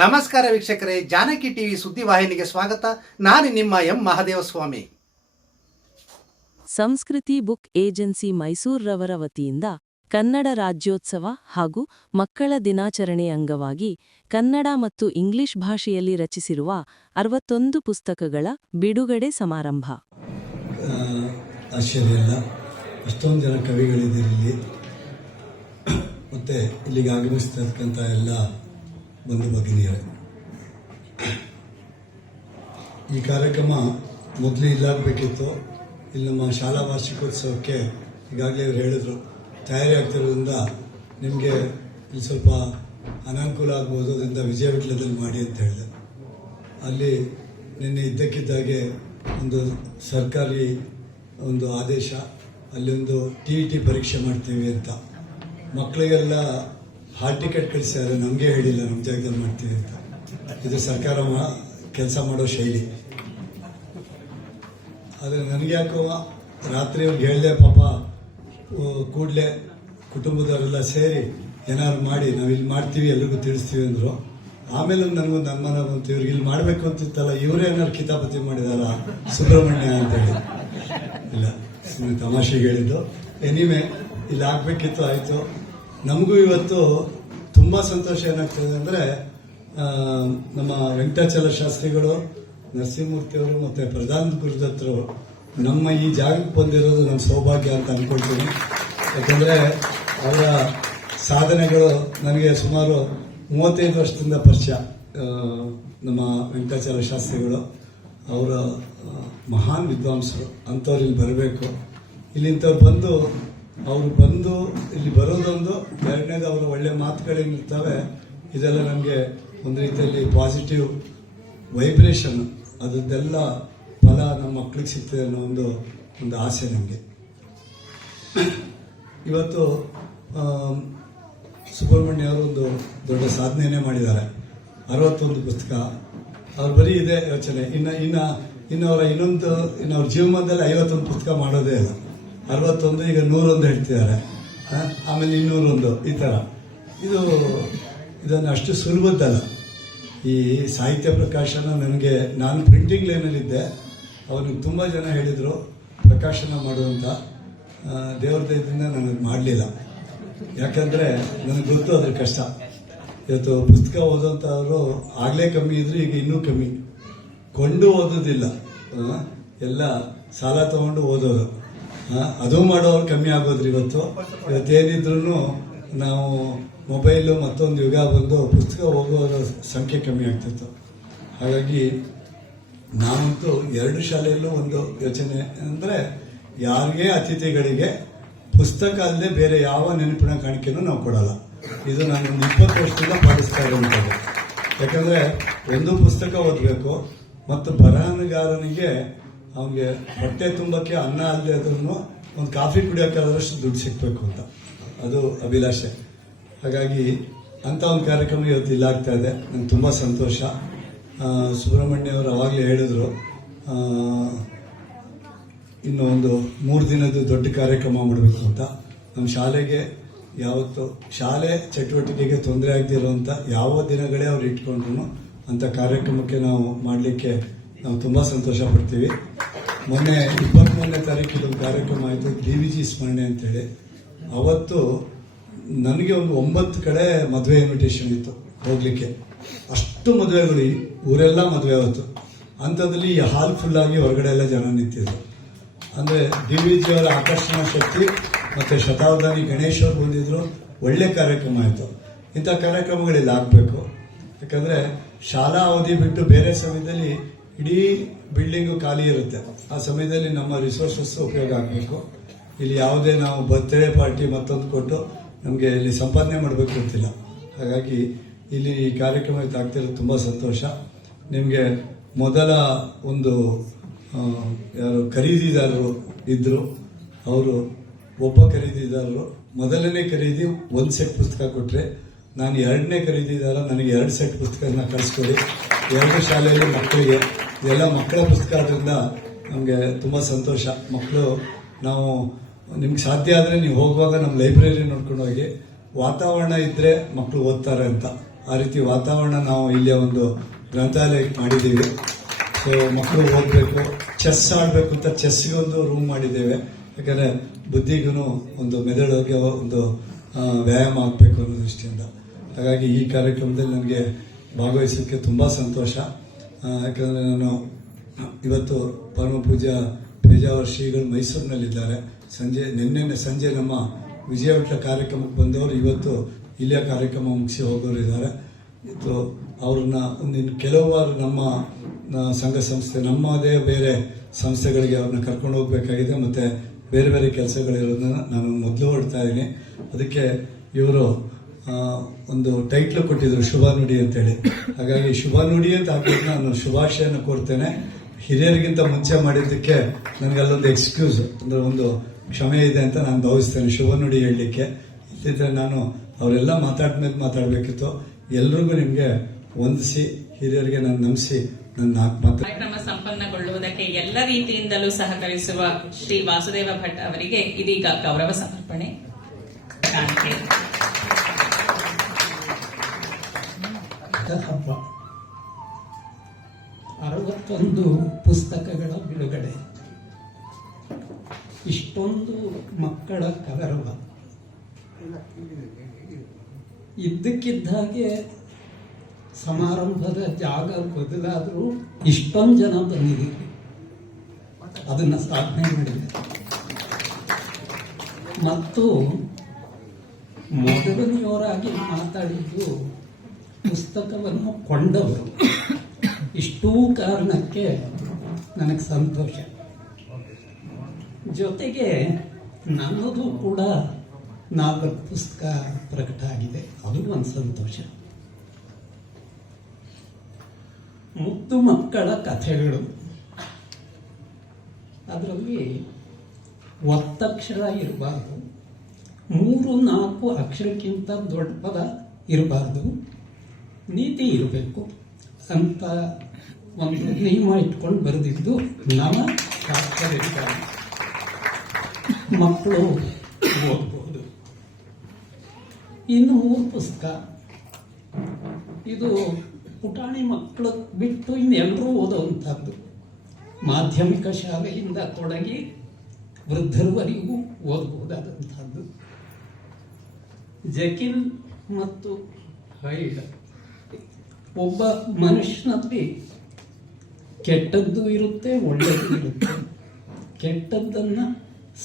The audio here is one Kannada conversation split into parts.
ನಮಸ್ಕಾರ ವೀಕ್ಷಕರೇ, ಜಾನಕಿ ಟಿವಿ ಸುದ್ದಿವಾಹಿನಿಗೆ ಸ್ವಾಗತ. ನಾನು ನಿಮ್ಮ ಎಂ ಮಹದೇವಸ್ವಾಮಿ. ಸಂಸ್ಕೃತಿ ಬುಕ್ ಏಜೆನ್ಸಿ ಮೈಸೂರವರ ವತಿಯಿಂದ ಕನ್ನಡ ರಾಜ್ಯೋತ್ಸವ ಹಾಗೂ ಮಕ್ಕಳ ದಿನಾಚರಣೆ ಅಂಗವಾಗಿ ಕನ್ನಡ ಮತ್ತು ಇಂಗ್ಲಿಷ್ ಭಾಷೆಯಲ್ಲಿ ರಚಿಸಿರುವ 61 ಪುಸ್ತಕಗಳ ಬಿಡುಗಡೆ ಸಮಾರಂಭ. ಆಶ್ಚರ್ಯ ಅಲ್ಲ, ಅಷ್ಟೊಂದು ಜನ ಕವಿಗಳಿದ್ದೀರಿ ಇಲ್ಲಿ. ಮತ್ತು ಇಲ್ಲಿಗೆ ಆಗಮಿಸ್ತಕ್ಕಂಥ ಎಲ್ಲ ಬಂಧು ಭಗಿನಿಯರೇ, ಈ ಕಾರ್ಯಕ್ರಮ ಮೊದಲು ಇಲ್ಲಾಗಬೇಕಿತ್ತು. ಇಲ್ಲಿ ನಮ್ಮ ಶಾಲಾ ವಾರ್ಷಿಕೋತ್ಸವಕ್ಕೆ ಈಗಾಗಲೇ ಇವರು ಹೇಳಿದರು, ತಯಾರಿ ಆಗ್ತಿರೋದ್ರಿಂದ ನಿಮಗೆ ಇಲ್ಲಿ ಸ್ವಲ್ಪ ಅನಾನುಕೂಲ ಆಗ್ಬೋದು, ಅದರಿಂದ ವಿಜಯ ವಿಟ್ಲದಲ್ಲಿ ಮಾಡಿ ಅಂತ ಹೇಳಿದೆ. ಅಲ್ಲಿ ನಿನ್ನೆ ಇದ್ದಕ್ಕಿದ್ದಾಗೆ ಒಂದು ಸರ್ಕಾರಿ ಒಂದು ಆದೇಶ, ಅಲ್ಲಿ ಒಂದು TET ಪರೀಕ್ಷೆ ಮಾಡ್ತೀವಿ ಅಂತ ಮಕ್ಕಳಿಗೆಲ್ಲ ಹಾಲ್ ಟಿಕೆಟ್ ಕಳಿಸಿದ್ದಾರೆ. ನಮಗೆ ಹೇಳಿಲ್ಲ ನಮ್ಮ ಜಾಗದಲ್ಲಿ ಮಾಡ್ತೀವಿ ಅಂತ. ಇದು ಸರ್ಕಾರ ಕೆಲಸ ಮಾಡೋ ಶೈಲಿ. ಆದರೆ ನನಗೆ ಯಾಕೋ ರಾತ್ರಿ ಅವ್ರಿಗೆ ಹೇಳಿದೆ, ಪಾಪ ಕೂಡಲೇ ಕುಟುಂಬದವರೆಲ್ಲ ಸೇರಿ ಏನಾದ್ರು ಮಾಡಿ ನಾವು ಇಲ್ಲಿ ಮಾಡ್ತೀವಿ, ಎಲ್ರಿಗೂ ತಿಳಿಸ್ತೀವಿ ಅಂದರು. ಆಮೇಲೆ ನನಗೊಂದು ಅನುಮಾನ ಬಂತು, ಇವ್ರಿಗೆ ಇಲ್ಲಿ ಮಾಡಬೇಕು ಅಂತಿತ್ತಲ್ಲ, ಇವರೇ ಏನಾದ್ರು ಕಿತಾಪತಿ ಮಾಡಿದಾರ ಸುಬ್ರಹ್ಮಣ್ಯ ಅಂತೇಳಿ. ಇಲ್ಲ, ಸುಮ್ಮನೆ ತಮಾಷೆಗೆ ಹೇಳಿದ್ದು. ಎನಿವೆ ಇಲ್ಲಿ ಆಗಬೇಕಿತ್ತು, ಆಯಿತು. ನಮಗೂ ಇವತ್ತು ತುಂಬ ಸಂತೋಷ ಏನಾಗ್ತದೆ ಅಂದರೆ, ನಮ್ಮ ವೆಂಕಟಾಚಲ ಶಾಸ್ತ್ರಿಗಳು, ನರಸಿಂಹಮೂರ್ತಿಯವರು ಮತ್ತು ಪ್ರಧಾನ ಗುರುದತ್ತರು ನಮ್ಮ ಈ ಜಾಗಕ್ಕೆ ಬಂದಿರೋದು ನಮ್ಮ ಸೌಭಾಗ್ಯ ಅಂತ ಅಂದ್ಕೊಳ್ತೀನಿ. ಯಾಕಂದರೆ ಅವರ ಸಾಧನೆಗಳು ನನಗೆ ಸುಮಾರು 35 ವರ್ಷದಿಂದ ಪರಿಚಯ. ನಮ್ಮ ವೆಂಕಟಾಚಲ ಶಾಸ್ತ್ರಿಗಳು ಅವರ ಮಹಾನ್ ವಿದ್ವಾಂಸರು. ಅಂಥವ್ರು ಇಲ್ಲಿ ಬರಬೇಕು. ಇಲ್ಲಿಂಥವ್ರು ಬಂದು ಇಲ್ಲಿ ಬರೋದೊಂದು, ಎರಡನೇದು ಅವರ ಒಳ್ಳೆ ಮಾತುಗಳೇನಿರ್ತವೆ, ಇದೆಲ್ಲ ನಮಗೆ ಒಂದು ರೀತಿಯಲ್ಲಿ ಪಾಸಿಟಿವ್ ವೈಬ್ರೇಷನ್, ಅದನ್ನೆಲ್ಲ ಫಲ ನಮ್ಮ ಮಕ್ಕಳಿಗೆ ಸಿಗ್ತದೆ ಅನ್ನೋ ಒಂದು ಆಸೆ ನಮಗೆ. ಇವತ್ತು ಸುಬ್ರಹ್ಮಣ್ಯ ಅವರು ಒಂದು ದೊಡ್ಡ ಸಾಧನೆಯೇ ಮಾಡಿದ್ದಾರೆ. 61 ಪುಸ್ತಕ. ಅವ್ರು ಬರೀ ಇದೆ ಯೋಚನೆ, ಇನ್ನು ಅವ್ರ ಜೀವನದಲ್ಲಿ 51 ಪುಸ್ತಕ ಮಾಡೋದೇ ಇಲ್ಲ. 61, ಈಗ 101 ಹೇಳ್ತಿದ್ದಾರೆ, ಆಮೇಲೆ 201, ಈ ಥರ. ಇದನ್ನು ಅಷ್ಟು ಸುಲಭದ್ದಲ್ಲ. ಈ ಸಾಹಿತ್ಯ ಪ್ರಕಾಶನ ನಾನು ಪ್ರಿಂಟಿಂಗ್ ಲೈನಲ್ಲಿದ್ದೆ. ಅವ್ರಿಗೆ ತುಂಬ ಜನ ಹೇಳಿದರು ಪ್ರಕಾಶನ ಮಾಡುವಂಥ. ದೇವ್ರ ದಯದಿಂದ ನನಗೆ ಮಾಡಲಿಲ್ಲ. ಯಾಕಂದರೆ ನನಗೆ ಗೊತ್ತು ಅದ್ರ ಕಷ್ಟ. ಇವತ್ತು ಪುಸ್ತಕ ಓದೋಂಥವರು ಆಗಲೇ ಕಮ್ಮಿ ಇದ್ರು, ಈಗ ಇನ್ನೂ ಕಮ್ಮಿ. ಕೊಂಡು ಓದೋದಿಲ್ಲ, ಎಲ್ಲ ಸಾಲ ತಗೊಂಡು ಓದೋದು. ಅದು ಮಾಡೋರು ಕಮ್ಮಿ ಆಗೋದ್ರಿ. ಇವತ್ತೇನಿದ್ರು ನಾವು ಮೊಬೈಲು ಮತ್ತೊಂದು ಯುಗ ಬಂದು ಪುಸ್ತಕ ಹೋಗೋರ ಸಂಖ್ಯೆ ಕಮ್ಮಿ ಆಗ್ತಿತ್ತು. ಹಾಗಾಗಿ ನಾವಂತೂ 2 ಶಾಲೆಯಲ್ಲೂ ಒಂದು ಯೋಚನೆ ಅಂದರೆ, ಯಾರಿಗೇ ಅತಿಥಿಗಳಿಗೆ ಪುಸ್ತಕ ಅಲ್ಲದೆ ಬೇರೆ ಯಾವ ನೆನಪಿನ ಕಾಣಿಕೆನೂ ನಾವು ಕೊಡಲ್ಲ. ಇದು ನಾನು 20 ವರ್ಷದಿಂದ ಪಾಲಿಸ್ತಾ ಇರುವಂಥದ್ದು. ಯಾಕಂದರೆ ಒಂದು ಪುಸ್ತಕ ಓದಬೇಕು, ಮತ್ತು ಬರಹಗಾರನಿಗೆ ಅವನಿಗೆ ಹೊಟ್ಟೆ ತುಂಬಕ್ಕೆ ಅನ್ನ ಅಲ್ಲದೆ ಅದನ್ನು ಒಂದು ಕಾಫಿ ಕುಡಿಯೋಕ್ಕಾದಷ್ಟು ದುಡ್ಡು ಸಿಗಬೇಕು ಅಂತ, ಅದು ಅಭಿಲಾಷೆ. ಹಾಗಾಗಿ ಅಂಥ ಒಂದು ಕಾರ್ಯಕ್ರಮ ಇವತ್ತು ಇಲ್ಲಾಗ್ತಾ ಇದೆ. ನಂಗೆ ತುಂಬ ಸಂತೋಷ. ಸುಬ್ರಹ್ಮಣ್ಯ ಅವರು ಅವಾಗಲೇ ಹೇಳಿದ್ರು, ಇನ್ನು ಒಂದು 3 ದಿನದ ದೊಡ್ಡ ಕಾರ್ಯಕ್ರಮ ಮಾಡಬೇಕು ಅಂತ. ನಮ್ಮ ಶಾಲೆಗೆ ಯಾವತ್ತು ಶಾಲೆ ಚಟುವಟಿಕೆಗೆ ತೊಂದರೆ ಆಗದಿರುವಂಥ ಯಾವ ದಿನಗಳೇ ಅವ್ರು ಇಟ್ಕೊಂಡ್ರು ಅಂಥ ಕಾರ್ಯಕ್ರಮಕ್ಕೆ ನಾವು ಮಾಡಲಿಕ್ಕೆ ನಾವು ತುಂಬ ಸಂತೋಷ ಪಡ್ತೀವಿ. ಮೊನ್ನೆ 23ನೇ ತಾರೀಕು ಇದೊಂದು ಕಾರ್ಯಕ್ರಮ ಆಯಿತು, DVG ಸ್ಮರಣೆ ಅಂತೇಳಿ. ಅವತ್ತು ನನಗೆ ಒಂದು 9 ಕಡೆ ಮದುವೆ ಇನ್ವಿಟೇಷನ್ ಇತ್ತು ಹೋಗಲಿಕ್ಕೆ. ಅಷ್ಟು ಮದುವೆಗಳು, ಊರೆಲ್ಲ ಮದುವೆ ಆವತ್ತು. ಅಂಥದ್ರಲ್ಲಿ ಈ ಹಾಲ್ ಫುಲ್ಲಾಗಿ ಹೊರಗಡೆ ಎಲ್ಲ ಜನ ನಿಂತಿದ್ರು. ಅಂದರೆ DVG ಅವರ ಆಕರ್ಷಣಾ ಶಕ್ತಿ ಮತ್ತು ಶತಾವಧಾನಿ ಗಣೇಶ್ ಅವರು ಬಂದಿದ್ರು. ಒಳ್ಳೆ ಕಾರ್ಯಕ್ರಮ ಆಯಿತು. ಇಂಥ ಕಾರ್ಯಕ್ರಮಗಳಿಲ್ಲಿ ಆಗಬೇಕು. ಯಾಕಂದರೆ ಶಾಲಾ ಅವಧಿ ಬಿಟ್ಟು ಬೇರೆ ಸಮಯದಲ್ಲಿ ಇಡೀ ಬಿಲ್ಡಿಂಗು ಖಾಲಿ ಇರುತ್ತೆ. ಆ ಸಮಯದಲ್ಲಿ ನಮ್ಮ ರಿಸೋರ್ಸಸ್ ಉಪಯೋಗ ಆಗಬೇಕು. ಇಲ್ಲಿ ಯಾವುದೇ ನಾವು ಬರ್ತ್ಡೇ ಪಾರ್ಟಿ ಮತ್ತೊಂದು ಕೊಟ್ಟು ನಮಗೆ ಇಲ್ಲಿ ಸಂಪಾದನೆ ಮಾಡಬೇಕು ಅಂತಿಲ್ಲ. ಹಾಗಾಗಿ ಇಲ್ಲಿ ಈ ಕಾರ್ಯಕ್ರಮ ಆಗ್ತಿರೋದು ತುಂಬ ಸಂತೋಷ. ನಿಮಗೆ ಮೊದಲ ಒಂದು ಯಾರು ಖರೀದಿದಾರರು ಇದ್ದರು, ಅವರು ಒಬ್ಬ ಖರೀದಿದಾರರು ಮೊದಲನೇ ಖರೀದಿ 1 ಸೆಟ್ ಪುಸ್ತಕ ಕೊಟ್ಟರೆ, ನಾನು 2ನೇ ಖರೀದಿದಾರ, ನನಗೆ 2 ಸೆಟ್ ಪುಸ್ತಕನ ಕಳಿಸ್ಕೊಡಿ. 2 ಶಾಲೆಯಲ್ಲಿ ಮಕ್ಕಳಿಗೆ, ಇದೆಲ್ಲ ಮಕ್ಕಳ ಪುಸ್ತಕ. ಆದ್ದರಿಂದ ನಮಗೆ ತುಂಬ ಸಂತೋಷ. ಮಕ್ಕಳು, ನಾವು ನಿಮ್ಗೆ ಸಾಧ್ಯ ಆದರೆ ನೀವು ಹೋಗುವಾಗ ನಮ್ಮ ಲೈಬ್ರರಿ ನೋಡ್ಕೊಂಡು ಹೋಗಿ. ವಾತಾವರಣ ಇದ್ದರೆ ಮಕ್ಕಳು ಓದ್ತಾರೆ ಅಂತ. ಆ ರೀತಿ ವಾತಾವರಣ ನಾವು ಇಲ್ಲಿಯ ಒಂದು ಗ್ರಂಥಾಲಯಕ್ಕೆ ಮಾಡಿದ್ದೀವಿ. ಸೊ ಮಕ್ಕಳು ಓದಬೇಕು, ಚೆಸ್ ಆಡಬೇಕು ಅಂತ ಚೆಸ್ಗೆ ಒಂದು ರೂಮ್ ಮಾಡಿದ್ದೇವೆ. ಯಾಕಂದರೆ ಬುದ್ಧಿಗೂ ಒಂದು ಮೆದುಳಿಗೆ ಒಂದು ವ್ಯಾಯಾಮ ಆಗಬೇಕು ಅನ್ನೋ ದೃಷ್ಟಿಯಿಂದ. ಹಾಗಾಗಿ ಈ ಕಾರ್ಯಕ್ರಮದಲ್ಲಿ ನನಗೆ ಭಾಗವಹಿಸೋಕ್ಕೆ ತುಂಬ ಸಂತೋಷ. ಯಾಕಂದರೆ ನಾನು ಇವತ್ತು ಪರಮ ಪೂಜ್ಯ ಪೇಜಾವರ ಶ್ರೀಗಳು ಮೈಸೂರಿನಲ್ಲಿದ್ದಾರೆ. ನಿನ್ನೆ ಸಂಜೆ ನಮ್ಮ ವಿಜಯವಿಠಲ ಕಾರ್ಯಕ್ರಮಕ್ಕೆ ಬಂದವರು ಇವತ್ತು ಇಲ್ಲಿಯ ಕಾರ್ಯಕ್ರಮ ಮುಗಿಸಿ ಹೋಗೋರು ಇದ್ದಾರೆ. ಇದು ಅವ್ರನ್ನ ಕೆಲವಾರು ನಮ್ಮ ಸಂಘ ಸಂಸ್ಥೆ ನಮ್ಮದೇ ಬೇರೆ ಸಂಸ್ಥೆಗಳಿಗೆ ಅವ್ರನ್ನ ಕರ್ಕೊಂಡು ಹೋಗಬೇಕಾಗಿದೆ. ಮತ್ತು ಬೇರೆ ಬೇರೆ ಕೆಲಸಗಳಿರೋದನ್ನ ನಾನು ಮೊದಲು ಹೊರಡ್ತಾ ಇದ್ದೀನಿ. ಅದಕ್ಕೆ ಇವರು ಒಂದು ಟೈಟ್ಲ್ ಕೊಟ್ಟಿದ್ರು, ಶುಭ ನುಡಿ ಅಂತೇಳಿ. ಹಾಗಾಗಿ ಶುಭ ನುಡಿ ಅಂತ ಹಾಕಿದ್ರೆ ನಾನು ಶುಭಾಶಯನ ಕೋರ್ತೇನೆ. ಹಿರಿಯರಿಗಿಂತ ಮುಂಚೆ ಮಾಡಿದ್ದಕ್ಕೆ ನನಗೆ ಅಲ್ಲೊಂದು ಎಕ್ಸ್ಕ್ಯೂಸ್ ಅಂದರೆ ಒಂದು ಕ್ಷಮೆ ಇದೆ ಅಂತ ನಾನು ಭಾವಿಸ್ತೇನೆ ಶುಭ ನುಡಿ ಹೇಳಲಿಕ್ಕೆ. ಇದ್ದಿದ್ರೆ ನಾನು ಅವರೆಲ್ಲ ಮಾತಾಡ್ಮೇಲೆ ಮಾತಾಡಬೇಕಿತ್ತು. ಎಲ್ರಿಗೂ ನಿಮಗೆ ವಂದಿಸಿ ಹಿರಿಯರಿಗೆ ನಾನು ನಂಬಿಸಿ ನನ್ನ ಕಾರ್ಯಕ್ರಮ ಸಂಪನ್ನಗೊಳ್ಳುವುದಕ್ಕೆ ಎಲ್ಲ ರೀತಿಯಿಂದಲೂ ಸಹಕರಿಸುವ ಶ್ರೀ ವಾಸುದೇವ ಭಟ್ ಅವರಿಗೆ ಇದೀಗ ಗೌರವ ಸಮರ್ಪಣೆ. ಹಬ್ಬ 61 ಪುಸ್ತಕಗಳ ಬಿಡುಗಡೆ, ಇಷ್ಟೊಂದು ಮಕ್ಕಳ ಕಲರವ. ಇದ್ದಕ್ಕಿದ್ದಾಗೆ ಸಮಾರಂಭದ ಜಾಗ ಬದಲಾದರೂ ಇಷ್ಟೊಂದು ಜನ ಬಂದಿದ್ದೀರಿ, ಅದನ್ನ ಸಾಧನೆ ಮಾಡಿದೆ. ಮತ್ತು ಮೊದಲನೆಯವರಾಗಿ ಮಾತಾಡಿದ್ದು ಪುಸ್ತಕವನ್ನು ಕೊಂಡವರು. ಇಷ್ಟೂ ಕಾರಣಕ್ಕೆ ನನಗೆ ಸಂತೋಷ. ಜೊತೆಗೆ ನನ್ನದು ಕೂಡ 4 ಪುಸ್ತಕ ಪ್ರಕಟ ಆಗಿದೆ, ಅದು ಒಂದು ಸಂತೋಷ. ಮುದ್ದು ಮಕ್ಕಳ ಕಥೆಗಳು, ಅದರಲ್ಲಿ ಒತ್ತಕ್ಷರ ಇರಬಾರ್ದು, 3-4 ಅಕ್ಷರಕ್ಕಿಂತ ದೊಡ್ಡ ಪದ ಇರಬಾರ್ದು, ನೀತಿ ಇರಬೇಕು ಅಂತ ಒಂದು ನಿಯಮ ಇಟ್ಕೊಂಡು ಬರೆದಿದ್ದು ನವ ಸಾಕ್ಷರರಿಗಾಗಿ. ಮಕ್ಕಳು ಓದ್ಬೋದು. ಇನ್ನು 3 ಪುಸ್ತಕ, ಇದು ಪುಟಾಣಿ ಮಕ್ಕಳು ಬಿಟ್ಟು ಇನ್ನೆಲ್ಲರೂ ಓದುವಂಥದ್ದು. ಮಾಧ್ಯಮಿಕ ಶಾಲೆಯಿಂದ ತೊಡಗಿ ವೃದ್ಧರವರೆಗೂ ಓದಬಹುದಾದಂಥದ್ದು. ಜಕಿಲ್ ಮತ್ತು ಹೈಡ್, ಒಬ್ಬ ಮನುಷ್ಯನಲ್ಲಿ ಕೆಟ್ಟದ್ದು ಇರುತ್ತೆ, ಒಳ್ಳೆಯದು ಇರುತ್ತೆ. ಕೆಟ್ಟದ್ದನ್ನು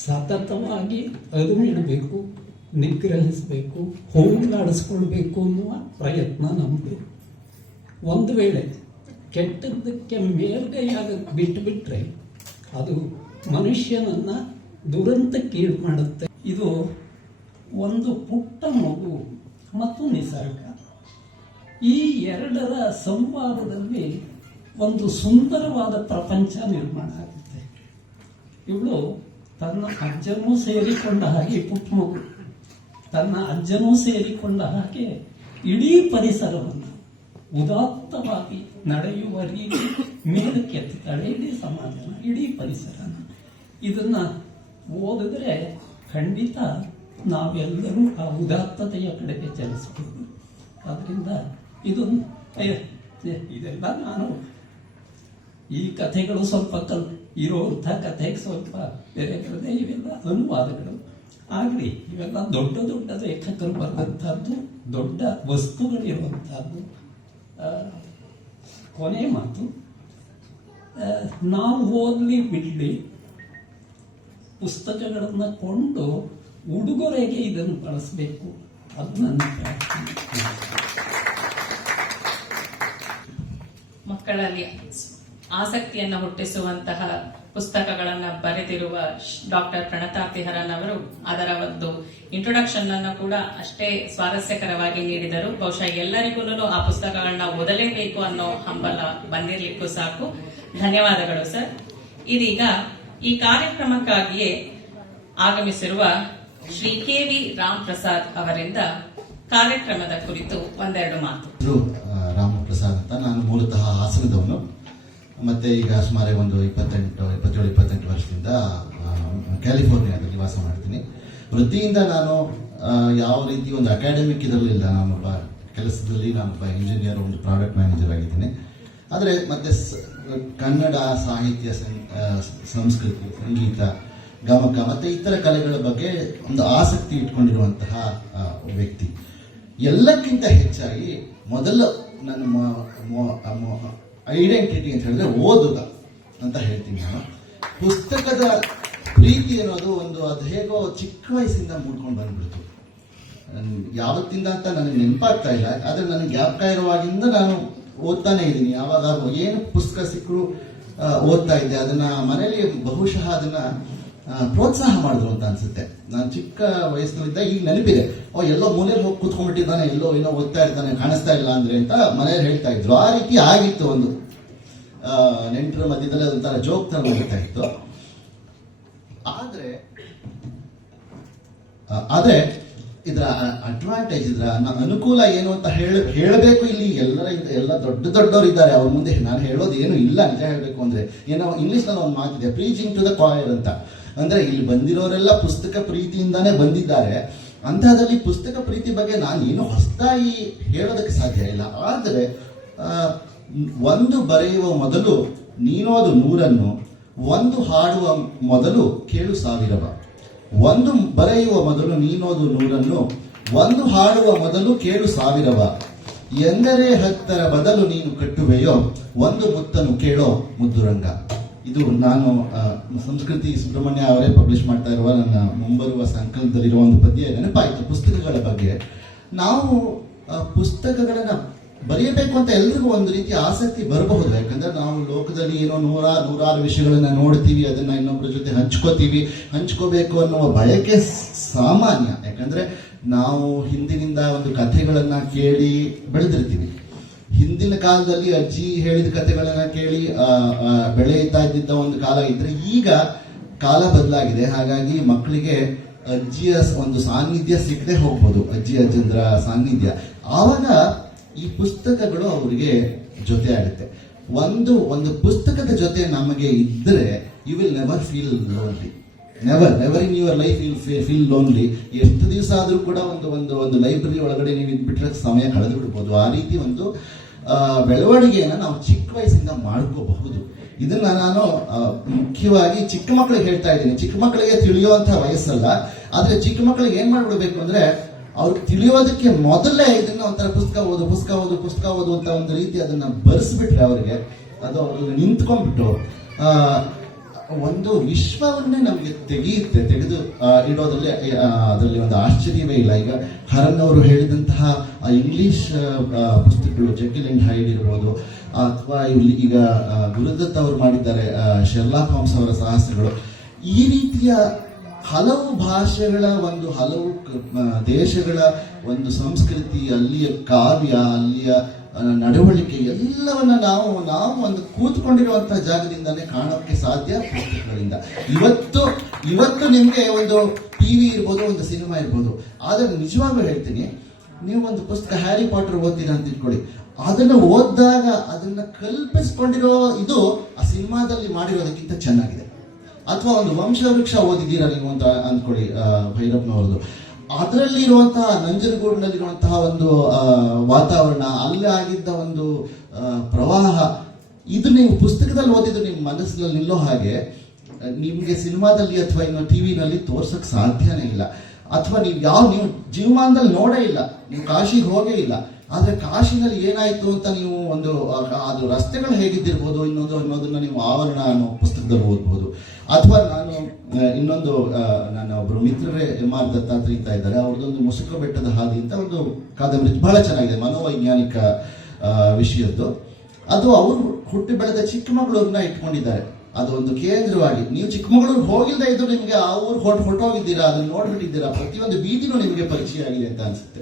ಸತತವಾಗಿ ಅದುಮಿಡಬೇಕು, ನಿಗ್ರಹಿಸಬೇಕು, ಹೋಗಲಾಡಿಸ್ಕೊಳ್ಬೇಕು ಅನ್ನುವ ಪ್ರಯತ್ನ ನಮ್ಮದು. ಒಂದು ವೇಳೆ ಕೆಟ್ಟದ್ದಕ್ಕೆ ಮೇಲ್ಗೈಯಾಗ ಬಿಟ್ಟುಬಿಟ್ರೆ ಅದು ಮನುಷ್ಯನನ್ನು ದುರಂತಕ್ಕೀಡು ಮಾಡುತ್ತೆ. ಇದು ಒಂದು ಪುಟ್ಟ ಮಗು ಮತ್ತು ನಿಸರ್ಗ, ಈ ಎರಡರ ಸಂವಾದದಲ್ಲಿ ಒಂದು ಸುಂದರವಾದ ಪ್ರಪಂಚ ನಿರ್ಮಾಣ ಆಗುತ್ತೆ. ಇವಳು ತನ್ನ ಅಜ್ಜನೂ ಸೇರಿಕೊಂಡ ಹಾಗೆ, ಪುಟ್ಟ ಮಗು ತನ್ನ ಅಜ್ಜನೂ ಸೇರಿಕೊಂಡ ಹಾಗೆ ಇಡೀ ಪರಿಸರವನ್ನು ಉದಾತ್ತವಾಗಿ ನಡೆಯುವ ರೀತಿ ಮೇಲಕ್ಕೆತ್ತಾಳೆ. ಇಡೀ ಸಮಾಜನ, ಇಡೀ ಪರಿಸರನ. ಇದನ್ನ ಓದಿದ್ರೆ ಖಂಡಿತ ನಾವೆಲ್ಲರೂ ಆ ಉದಾತ್ತತೆಯ ಕಡೆಗೆ ಚಲಿಸಬಹುದು. ಅದರಿಂದ ಇದೆಲ್ಲ ನಾನು ಈ ಕಥೆಗಳು ಸ್ವಲ್ಪ ಇರುವಂಥ ಕಥೆಗೆ ಸ್ವಲ್ಪ ಬೇರೆ ಕಡೆ ಇವೆಲ್ಲ ಅನುವಾದಗಳು ಆಗಲಿ. ಇವೆಲ್ಲ ದೊಡ್ಡ ದೊಡ್ಡ ಲೇಖಕರು ಬರೆದಂಥದ್ದು, ದೊಡ್ಡ ವಸ್ತುಗಳಿರುವಂಥದ್ದು. ಕೊನೆ ಮಾತು, ನಾವು ಓದಲಿ ಬಿಡಲಿ, ಪುಸ್ತಕಗಳನ್ನು ಕೊಂಡು ಉಡುಗೊರೆಗೆ ಇದನ್ನು ಬಳಸಬೇಕು. ಅದು ನನ್ನ ಪ್ರಾರ್ಥನೆ. ಮಕ್ಕಳಲ್ಲಿ ಆಸಕ್ತಿಯನ್ನು ಹುಟ್ಟಿಸುವಂತಹ ಪುಸ್ತಕಗಳನ್ನು ಬರೆದಿರುವ ಡಾಕ್ಟರ್ ಪ್ರಣತಾರ್ತಿ ಹರನ್ ಅವರು ಅದರ ಒಂದು ಇಂಟ್ರೊಡಕ್ಷನ್ ಅನ್ನು ಕೂಡ ಅಷ್ಟೇ ಸ್ವಾರಸ್ಯಕರವಾಗಿ ನೀಡಿದರು. ಬಹುಶಃ ಎಲ್ಲರಿಗೂ ಆ ಪುಸ್ತಕಗಳನ್ನ ಓದಲೇಬೇಕು ಅನ್ನೋ ಹಂಬಲ ಬಂದಿರಲಿಕ್ಕೂ ಸಾಕು. ಧನ್ಯವಾದಗಳು ಸರ್. ಇದೀಗ ಈ ಕಾರ್ಯಕ್ರಮಕ್ಕಾಗಿಯೇ ಆಗಮಿಸಿರುವ ಶ್ರೀ ಕೆ.ವಿ. ರಾಮ್ ಪ್ರಸಾದ್ ಅವರಿಂದ ಕಾರ್ಯಕ್ರಮದ ಕುರಿತು ಒಂದೆರಡು ಮಾತು. ರಾಮ್ ಪ್ರಸಾದ್ ಅಂತ, ನಾನು ಮೂಲತಃ ಹಾಸನದವನು. ಮತ್ತೆ ಈಗ ಸುಮಾರು ಒಂದು 27-28 ವರ್ಷದಿಂದ ಕ್ಯಾಲಿಫೋರ್ನಿಯಾದಲ್ಲಿ ವಾಸ ಮಾಡ್ತೀನಿ. ವೃತ್ತಿಯಿಂದ ನಾನು ಯಾವ ರೀತಿ ಒಂದು ಅಕಾಡೆಮಿಕ್ ಇದರಲ್ಲಿಲ್ಲ. ನಾನೊಬ್ಬ ಕೆಲಸದಲ್ಲಿ ನಾನೊಬ್ಬ ಇಂಜಿನಿಯರ್, ಒಂದು ಪ್ರಾಡಕ್ಟ್ ಮ್ಯಾನೇಜರ್ ಆಗಿದ್ದೀನಿ. ಆದರೆ ಮತ್ತೆ ಕನ್ನಡ ಸಾಹಿತ್ಯ, ಸಂಸ್ಕೃತಿ, ಸಂಗೀತ, ಗಮಕ ಮತ್ತು ಇತರ ಕಲೆಗಳ ಬಗ್ಗೆ ಒಂದು ಆಸಕ್ತಿ ಇಟ್ಕೊಂಡಿರುವಂತಹ ವ್ಯಕ್ತಿ. ಎಲ್ಲಕ್ಕಿಂತ ಹೆಚ್ಚಾಗಿ ಮೊದಲು ನನ್ನ ಐಡೆಂಟಿಟಿ ಅಂತ ಹೇಳಿದ್ರೆ ಓದುಗ ಅಂತ ಹೇಳ್ತೀನಿ ನಾನು. ಪುಸ್ತಕದ ಪ್ರೀತಿ ಅನ್ನೋದು ಅದು ಹೇಗೋ ಚಿಕ್ಕ ವಯಸ್ಸಿಂದ ಮೂಡ್ಕೊಂಡು ಬಂದ್ಬಿಡ್ತು. ಯಾವತ್ತಿಂದ ಅಂತ ನನಗೆ ನೆನಪಾಗ್ತಾ ಇಲ್ಲ, ಆದರೆ ನನಗೆ ಜ್ಞಾಪಕ ಇರುವಾಗಿಂದ ನಾನು ಓದ್ತಾನೆ ಇದ್ದೀನಿ. ಯಾವಾಗ ಏನು ಪುಸ್ತಕ ಸಿಕ್ಕರು ಓದ್ತಾ ಇದ್ದೆ. ಅದನ್ನ ಮನೇಲಿ ಬಹುಶಃ ಅದನ್ನ ಪ್ರೋತ್ಸಾಹ ಮಾಡಿದ್ರು ಅಂತ ಅನ್ಸುತ್ತೆ. ನಾನು ಚಿಕ್ಕ ವಯಸ್ಸಿನಿಂದ ಈಗ ನೆನಪಿದೆ, ಎಲ್ಲೋ ಮೂಲೆಯಲ್ಲಿ ಹೋಗಿ ಕೂತ್ಕೊಂಡ್ಬಿಟ್ಟಿದ್ದಾನೆ, ಎಲ್ಲೋ ಏನೋ ಓದ್ತಾ ಇರ್ತಾನೆ, ಕಾಣಿಸ್ತಾ ಇಲ್ಲ ಅಂದ್ರೆ ಅಂತ ಮನೇಲಿ ಹೇಳ್ತಾ ಇದ್ರು. ಆ ರೀತಿ ಆಗಿತ್ತು. ಒಂದು ನೆಂಟರ ಮಧ್ಯದಲ್ಲಿ ಅದೊಂಥರ ಜೋಕ್ ತರ ನಡೀತಾ ಇತ್ತು. ಆದ್ರೆ ಇದರ ಅಡ್ವಾಂಟೇಜ್, ಇದರ ಅನುಕೂಲ ಏನು ಅಂತ ಹೇಳಬೇಕು. ಇಲ್ಲಿ ಎಲ್ಲ ದೊಡ್ಡವರು ಇದ್ದಾರೆ, ಅವ್ರ ಮುಂದೆ ನಾನು ಹೇಳೋದು ಏನು ಇಲ್ಲ. ನಿಜ ಹೇಳಬೇಕು ಅಂದ್ರೆ ಏನೋ ಇಂಗ್ಲಿಷ್ ನಲ್ಲಿ ಒಂದು ಮಾತಿದೆ, ಪ್ರೀಚಿಂಗ್ ಟು ದ ಕಾಯರ್ ಅಂತ. ಅಂದ್ರೆ ಇಲ್ಲಿ ಬಂದಿರೋರೆಲ್ಲ ಪುಸ್ತಕ ಪ್ರೀತಿಯಿಂದಾನೇ ಬಂದಿದ್ದಾರೆ. ಅಂತಹದಲ್ಲಿ ಪುಸ್ತಕ ಪ್ರೀತಿ ಬಗ್ಗೆ ನಾನು ಏನು ಹೊಸದಾಗಿ ಹೇಳೋದಕ್ಕೆ ಸಾಧ್ಯ ಇಲ್ಲ. ಆದರೆ ಒಂದು ಬರೆಯುವ ಮೊದಲು ನೀನೋದು 100, ಒಂದು ಹಾಡುವ ಮೊದಲು ಕೇಳು 1000. ಒಂದು ಬರೆಯುವ ಮೊದಲು ನೀನೋದು 100, ಒಂದು ಹಾಡುವ ಮೊದಲು ಕೇಳು 1000. ಎಂದರೆ 10ರ ಬದಲು ನೀನು ಕಟ್ಟುವೆಯೋ, ಒಂದು ಮುತ್ತನ್ನು ಕೇಳೋ ಮುದ್ದುರಂಗ. ಇದು ನಾನು ಸಂಸ್ಕೃತಿ ಸುಬ್ರಹ್ಮಣ್ಯ ಅವರೇ ಪಬ್ಲಿಷ್ ಮಾಡ್ತಾ ಇರುವ ನನ್ನ ಮುಂಬರುವ ಸಂಕಲನದಲ್ಲಿರುವ ಒಂದು ಪದ್ಯ ನೆನಪಾಯಿತು ಪುಸ್ತಕಗಳ ಬಗ್ಗೆ. ನಾವು ಪುಸ್ತಕಗಳನ್ನ ಬರೆಯಬೇಕು ಅಂತ ಎಲ್ರಿಗೂ ಒಂದು ರೀತಿ ಆಸಕ್ತಿ ಬರಬಹುದು. ಯಾಕಂದ್ರೆ ನಾವು ಲೋಕದಲ್ಲಿ ಏನೋ ನೂರಾರು ವಿಷಯಗಳನ್ನ ನೋಡ್ತೀವಿ, ಅದನ್ನ ಇನ್ನೊಬ್ಬರ ಜೊತೆ ಹಂಚ್ಕೋಬೇಕು ಅನ್ನುವ ಬಯಕೆ ಸಾಮಾನ್ಯ. ಯಾಕಂದ್ರೆ ನಾವು ಹಿಂದಿನಿಂದ ಒಂದು ಕಥೆಗಳನ್ನ ಕೇಳಿ ಬೆಳೆದಿರ್ತೀವಿ. ಹಿಂದಿನ ಕಾಲದಲ್ಲಿ ಅಜ್ಜಿ ಹೇಳಿದ ಕಥೆಗಳನ್ನ ಕೇಳಿ ಬೆಳೆಯುತ್ತಾ ಇದ್ದಿದ್ದ ಒಂದು ಕಾಲ ಇದ್ರೆ, ಈಗ ಕಾಲ ಬದಲಾಗಿದೆ. ಹಾಗಾಗಿ ಮಕ್ಕಳಿಗೆ ಅಜ್ಜಿಯ ಒಂದು ಸಾನ್ನಿಧ್ಯ ಸಿಗದೆ ಹೋಗ್ಬೋದು, ಅಜ್ಜಿ ಅಜ್ಜಂದ್ರ ಸಾನ್ನಿಧ್ಯ. ಆವಾಗ ಈ ಪುಸ್ತಕಗಳು ಅವರಿಗೆ ಜೊತೆ ಆಗುತ್ತೆ. ಒಂದು ಪುಸ್ತಕದ ಜೊತೆ ನಮಗೆ ಇದ್ದರೆ you will never feel lonely. Never in your life you feel lonely. ಎಷ್ಟು ದಿವಸ ಆದ್ರೂ ಕೂಡ ಒಂದು ಲೈಬ್ರರಿ ಒಳಗಡೆ ನೀವು ಇದ್ಬಿಟ್ರೆ ಸಮಯ ಕಳೆದು ಬಿಡ್ಬೋದು. ಆ ರೀತಿ ಒಂದು ಬೆಳವಣಿಗೆಯನ್ನು ನಾವು ಚಿಕ್ಕ ವಯಸ್ಸಿಂದ ಮಾಡ್ಕೋಬಹುದು. ಇದನ್ನ ನಾನು ಮುಖ್ಯವಾಗಿ ಚಿಕ್ಕ ಮಕ್ಕಳಿಗೆ ಹೇಳ್ತಾ ಇದ್ದೀನಿ. ಚಿಕ್ಕ ಮಕ್ಕಳಿಗೆ ತಿಳಿಯುವಂತಹ ವಯಸ್ಸಲ್ಲ, ಆದ್ರೆ ಚಿಕ್ಕ ಮಕ್ಕಳಿಗೆ ಏನ್ ಮಾಡ್ಬಿಡ್ಬೇಕು ಅಂದ್ರೆ, ಅವ್ರಿಗೆ ತಿಳಿಯೋದಕ್ಕೆ ಮೊದಲೇ ಇದನ್ನ ಒಂಥರ ಪುಸ್ತಕ ಓದು ಅಂತ ಒಂದು ರೀತಿ ಅದನ್ನ ಬರೆಸ್ಬಿಟ್ರೆ ಅವರಿಗೆ ಅದು ಅವ್ರಿಗೆ ನಿಂತ್ಕೊಂಡ್ಬಿಟ್ಟು ಒಂದು ವಿಶ್ವವನ್ನೇ ನಮಗೆ ತೆಗೆದು ಇಡೋದ್ರಲ್ಲಿ ಅದರಲ್ಲಿ ಒಂದು ಆಶ್ಚರ್ಯವೇ ಇಲ್ಲ. ಈಗ ಹರನ್ ಅವರು ಹೇಳಿದಂತಹ ಇಂಗ್ಲಿಷ್ ಪುಸ್ತಕಗಳು, ಜೆಕಿಲ್ ಅಂಡ್ ಹೈಡ್ ಇರ್ಬೋದು, ಅಥವಾ ಈಗ ಗುರುದತ್ ಅವರು ಮಾಡಿದ್ದಾರೆ ಶೆರ್ಲಾಕ್ ಹೋಮ್ಸ್ ಅವರ ಸಾಹಸಗಳು. ಈ ರೀತಿಯ ಹಲವು ಭಾಷೆಗಳ ಹಲವು ದೇಶಗಳ ಒಂದು ಸಂಸ್ಕೃತಿ, ಅಲ್ಲಿಯ ಕಾವ್ಯ, ಅಲ್ಲಿಯ ನಡವಳಿಕೆ ಎಲ್ಲವನ್ನ ನಾವು ಒಂದು ಕೂತ್ಕೊಂಡಿರುವಂತಹ ಜಾಗದಿಂದಾನೇ ಕಾಣೋಕ್ಕೆ ಸಾಧ್ಯ ಪುಸ್ತಕಗಳಿಂದ. ಇವತ್ತು ನಿಮ್ಗೆ ಒಂದು ಟಿವಿ ಇರ್ಬೋದು, ಒಂದು ಸಿನಿಮಾ ಇರ್ಬೋದು, ಆದ್ರೆ ನಿಜವಾಗ್ಲೂ ಹೇಳ್ತೀನಿ, ನೀವು ಒಂದು ಪುಸ್ತಕ ಹ್ಯಾರಿ ಪಾಟರ್ ಓದ್ತೀರಾ ಅಂತ ಇಟ್ಕೊಳ್ಳಿ, ಅದನ್ನ ಓದಿದಾಗ ಅದನ್ನ ಕಲ್ಪಿಸ್ಕೊಂಡಿರೋ ಇದು ಆ ಸಿನಿಮಾದಲ್ಲಿ ಮಾಡಿರೋದಕ್ಕಿಂತ ಚೆನ್ನಾಗಿದೆ. ಅಥವಾ ಒಂದು ವಂಶವೃಕ್ಷ ಓದಿದ್ದೀರಾ ನೀವು ಅಂತ ಅಂದ್ಕೊಳ್ಳಿ, ಭೈರಪ್ಪನವರದು. ಅದರಲ್ಲಿರುವಂತಹ ನಂಜನಗೂಡಿನಲ್ಲಿರುವಂತಹ ಒಂದು ವಾತಾವರಣ, ಅಲ್ಲಿ ಆಗಿದ್ದ ಒಂದು ಪ್ರವಾಹ, ಇದು ನೀವು ಪುಸ್ತಕದಲ್ಲಿ ಓದಿದ್ದು ನಿಮ್ಮ ಮನಸ್ಸಿನಲ್ಲಿ ನಿಲ್ಲೋ ಹಾಗೆ ನಿಮ್ಗೆ ಸಿನಿಮಾದಲ್ಲಿ ಅಥವಾ ಇನ್ನು ಟಿವಿನಲ್ಲಿ ತೋರ್ಸಕ್ ಸಾಧ್ಯನೇ ಇಲ್ಲ. ಅಥವಾ ನೀವು ಜೀವಮಾನದಲ್ಲಿ ನೋಡೇ ಇಲ್ಲ, ನೀವು ಕಾಶಿಗೆ ಹೋಗೇ ಇಲ್ಲ, ಆದ್ರೆ ಕಾಶಿನಲ್ಲಿ ಏನಾಯ್ತು ಅಂತ ನೀವು ಅದು ರಸ್ತೆಗಳು ಹೇಗಿದ್ದಿರ್ಬೋದು ಅನ್ನೋದನ್ನ ನೀವು ಆವರಣ ಅನ್ನೋ ಪುಸ್ತಕದಲ್ಲಿ ಓದ್ಬೋದು. ಅಥವಾ ನನ್ನ ಒಬ್ರು ಮಿತ್ರರೇ MR ದತ್ತಾತ್ರೇಯ ಅಂತ ಇದ್ದಾರೆ, ಅವ್ರದ್ದೊಂದು ಮುಸುಕು ಬೆಟ್ಟದ ಹಾದಿ ಅಂತ ಒಂದು ಕಾದಂಬರಿ ಬಹಳ ಚೆನ್ನಾಗಿದೆ, ಮನೋವೈಜ್ಞಾನಿಕ ವಿಷಯದ್ದು. ಅದು ಅವರು ಹುಟ್ಟಿ ಬೆಳೆದ ಚಿಕ್ಕಮಗಳೂರನ್ನ ಇಟ್ಕೊಂಡಿದ್ದಾರೆ, ಅದು ಒಂದು ಕೇಂದ್ರವಾಗಿ. ನೀವು ಚಿಕ್ಕಮಗಳೂರು ಹೋಗಿಲ್ಲದೆ ಇದ್ದು ನಿಮ್ಗೆ ಆ ಊರು ಹೊರಟೋಗಿದ್ದೀರಾ, ಅದನ್ನ ನೋಡ್ಬಿಟ್ಟಿದ್ದೀರಾ, ಪ್ರತಿಯೊಂದು ಬೀದಿನೂ ನಿಮಗೆ ಪರಿಚಯ ಆಗಿದೆ ಅಂತ ಅನ್ಸುತ್ತೆ.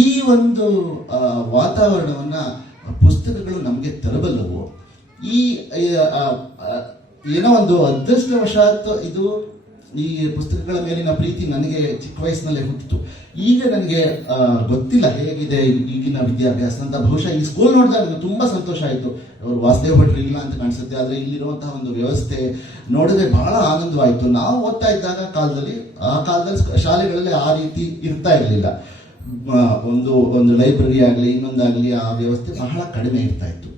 ಈ ಒಂದು ವಾತಾವರಣವನ್ನ ಪುಸ್ತಕಗಳು ನಮಗೆ ತರಬಲ್ಲವು. ಏನೋ ಒಂದು ಅದೃಷ್ಟವಶಾತ್ ಈ ಪುಸ್ತಕಗಳ ಮೇಲಿನ ಪ್ರೀತಿ ನನಗೆ ಚಿಕ್ಕ ವಯಸ್ಸಿನಲ್ಲೇ ಹುಟ್ಟಿತು. ಈಗ ನನಗೆ ಗೊತ್ತಿಲ್ಲ ಹೇಗಿದೆ ಈಗಿನ ವಿದ್ಯಾಭ್ಯಾಸ ಅಂತ. ಬಹುಶಃ ಈ ಸ್ಕೂಲ್ ನೋಡಿದಾಗ ನನಗೆ ತುಂಬಾ ಸಂತೋಷ ಆಯಿತು. ಅವರು ವಾಸುದೇವ ಭಟ್ರು ಇಲ್ಲ ಅಂತ ಕಾಣಿಸುತ್ತೆ, ಆದ್ರೆ ಇಲ್ಲಿರುವಂತಹ ಒಂದು ವ್ಯವಸ್ಥೆ ನೋಡಿದ್ರೆ ಬಹಳ ಆನಂದವಾಯಿತು. ನಾವು ಓದ್ತಾ ಇದ್ದಾಗ ಆ ಕಾಲದಲ್ಲಿ ಶಾಲೆಗಳಲ್ಲಿ ಆ ರೀತಿ ಇರ್ತಾ ಇರಲಿಲ್ಲ. ಒಂದು ಲೈಬ್ರರಿ ಆಗಲಿ ಇನ್ನೊಂದಾಗಲಿ ಆ ವ್ಯವಸ್ಥೆ ಬಹಳ ಕಡಿಮೆ ಇರ್ತಾ ಇತ್ತು.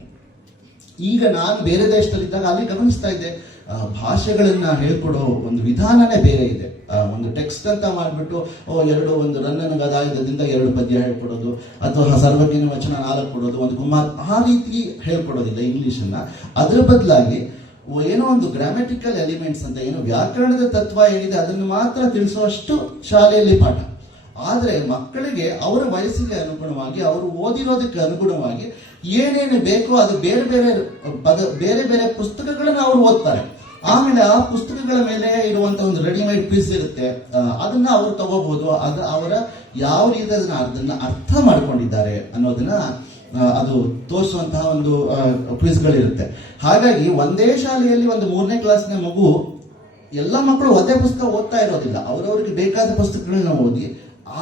ಈಗ ನಾನು ಬೇರೆ ದೇಶದಲ್ಲಿದ್ದಾಗ ಅಲ್ಲಿ ಗಮನಿಸ್ತಾ ಇದ್ದೆ, ಭಾಷೆಗಳನ್ನ ಹೇಳ್ಕೊಡೋ ಒಂದು ವಿಧಾನನೇ ಬೇರೆ ಇದೆ. ಒಂದು ಟೆಕ್ಸ್ಟ್ ಅಂತ ಮಾಡಿಬಿಟ್ಟು ಒಂದು ರನ್ನನ ಗದಾಯುಧದಿಂದ 2 ಪದ್ಯ ಹೇಳ್ಕೊಡೋದು, ಅಥವಾ ಸರ್ವಜ್ಞನ ವಚನ 4 ಕೊಡೋದು, ಒಂದು ಕುಮಾರ್, ಆ ರೀತಿ ಹೇಳ್ಕೊಡೋದಿಲ್ಲ ಇಂಗ್ಲಿಷನ್ನ. ಅದರ ಬದಲಾಗಿ ಏನೋ ಒಂದು ಗ್ರಾಮ್ಯಾಟಿಕಲ್ ಎಲಿಮೆಂಟ್ಸ್ ಅಂತ, ಏನು ವ್ಯಾಕರಣದ ತತ್ವ ಏನಿದೆ ಅದನ್ನು ಮಾತ್ರ ತಿಳಿಸುವಷ್ಟು ಶಾಲೆಯಲ್ಲಿ ಪಾಠ. ಆದರೆ ಮಕ್ಕಳಿಗೆ ಅವರ ವಯಸ್ಸಿಗೆ ಅನುಗುಣವಾಗಿ, ಅವರು ಓದಿರೋದಕ್ಕೆ ಅನುಗುಣವಾಗಿ ಏನೇನು ಬೇಕೋ ಅದು ಬೇರೆ ಬೇರೆ ಪುಸ್ತಕಗಳನ್ನು ಅವರು ಓದ್ತಾರೆ. ಆಮೇಲೆ ಆ ಪುಸ್ತಕಗಳ ಮೇಲೆ ಇರುವಂತ ಒಂದು ರೆಡಿಮೇಡ್ ಕ್ವಿಜ್ ಇರುತ್ತೆ, ಅದನ್ನ ಅವರು ತಗೋಬಹುದು. ಅವರ ಯಾವ ರೀತಿ ಅದನ್ನ ಅರ್ಥ ಮಾಡ್ಕೊಂಡಿದ್ದಾರೆ ಅನ್ನೋದನ್ನ ಅದು ತೋರಿಸುವಂತಹ ಒಂದು ಕ್ವಿಜ್ಗಳಿರುತ್ತೆ. ಹಾಗಾಗಿ ಒಂದೇ ಶಾಲೆಯಲ್ಲಿ ಒಂದು 3ನೇ ಕ್ಲಾಸ್ನ ಮಗು, ಎಲ್ಲ ಮಕ್ಕಳು ಒಂದೇ ಪುಸ್ತಕ ಓದ್ತಾ ಇರೋದಿಲ್ಲ. ಅವರವರಿಗೆ ಬೇಕಾದ ಪುಸ್ತಕಗಳನ್ನ ಓದಿ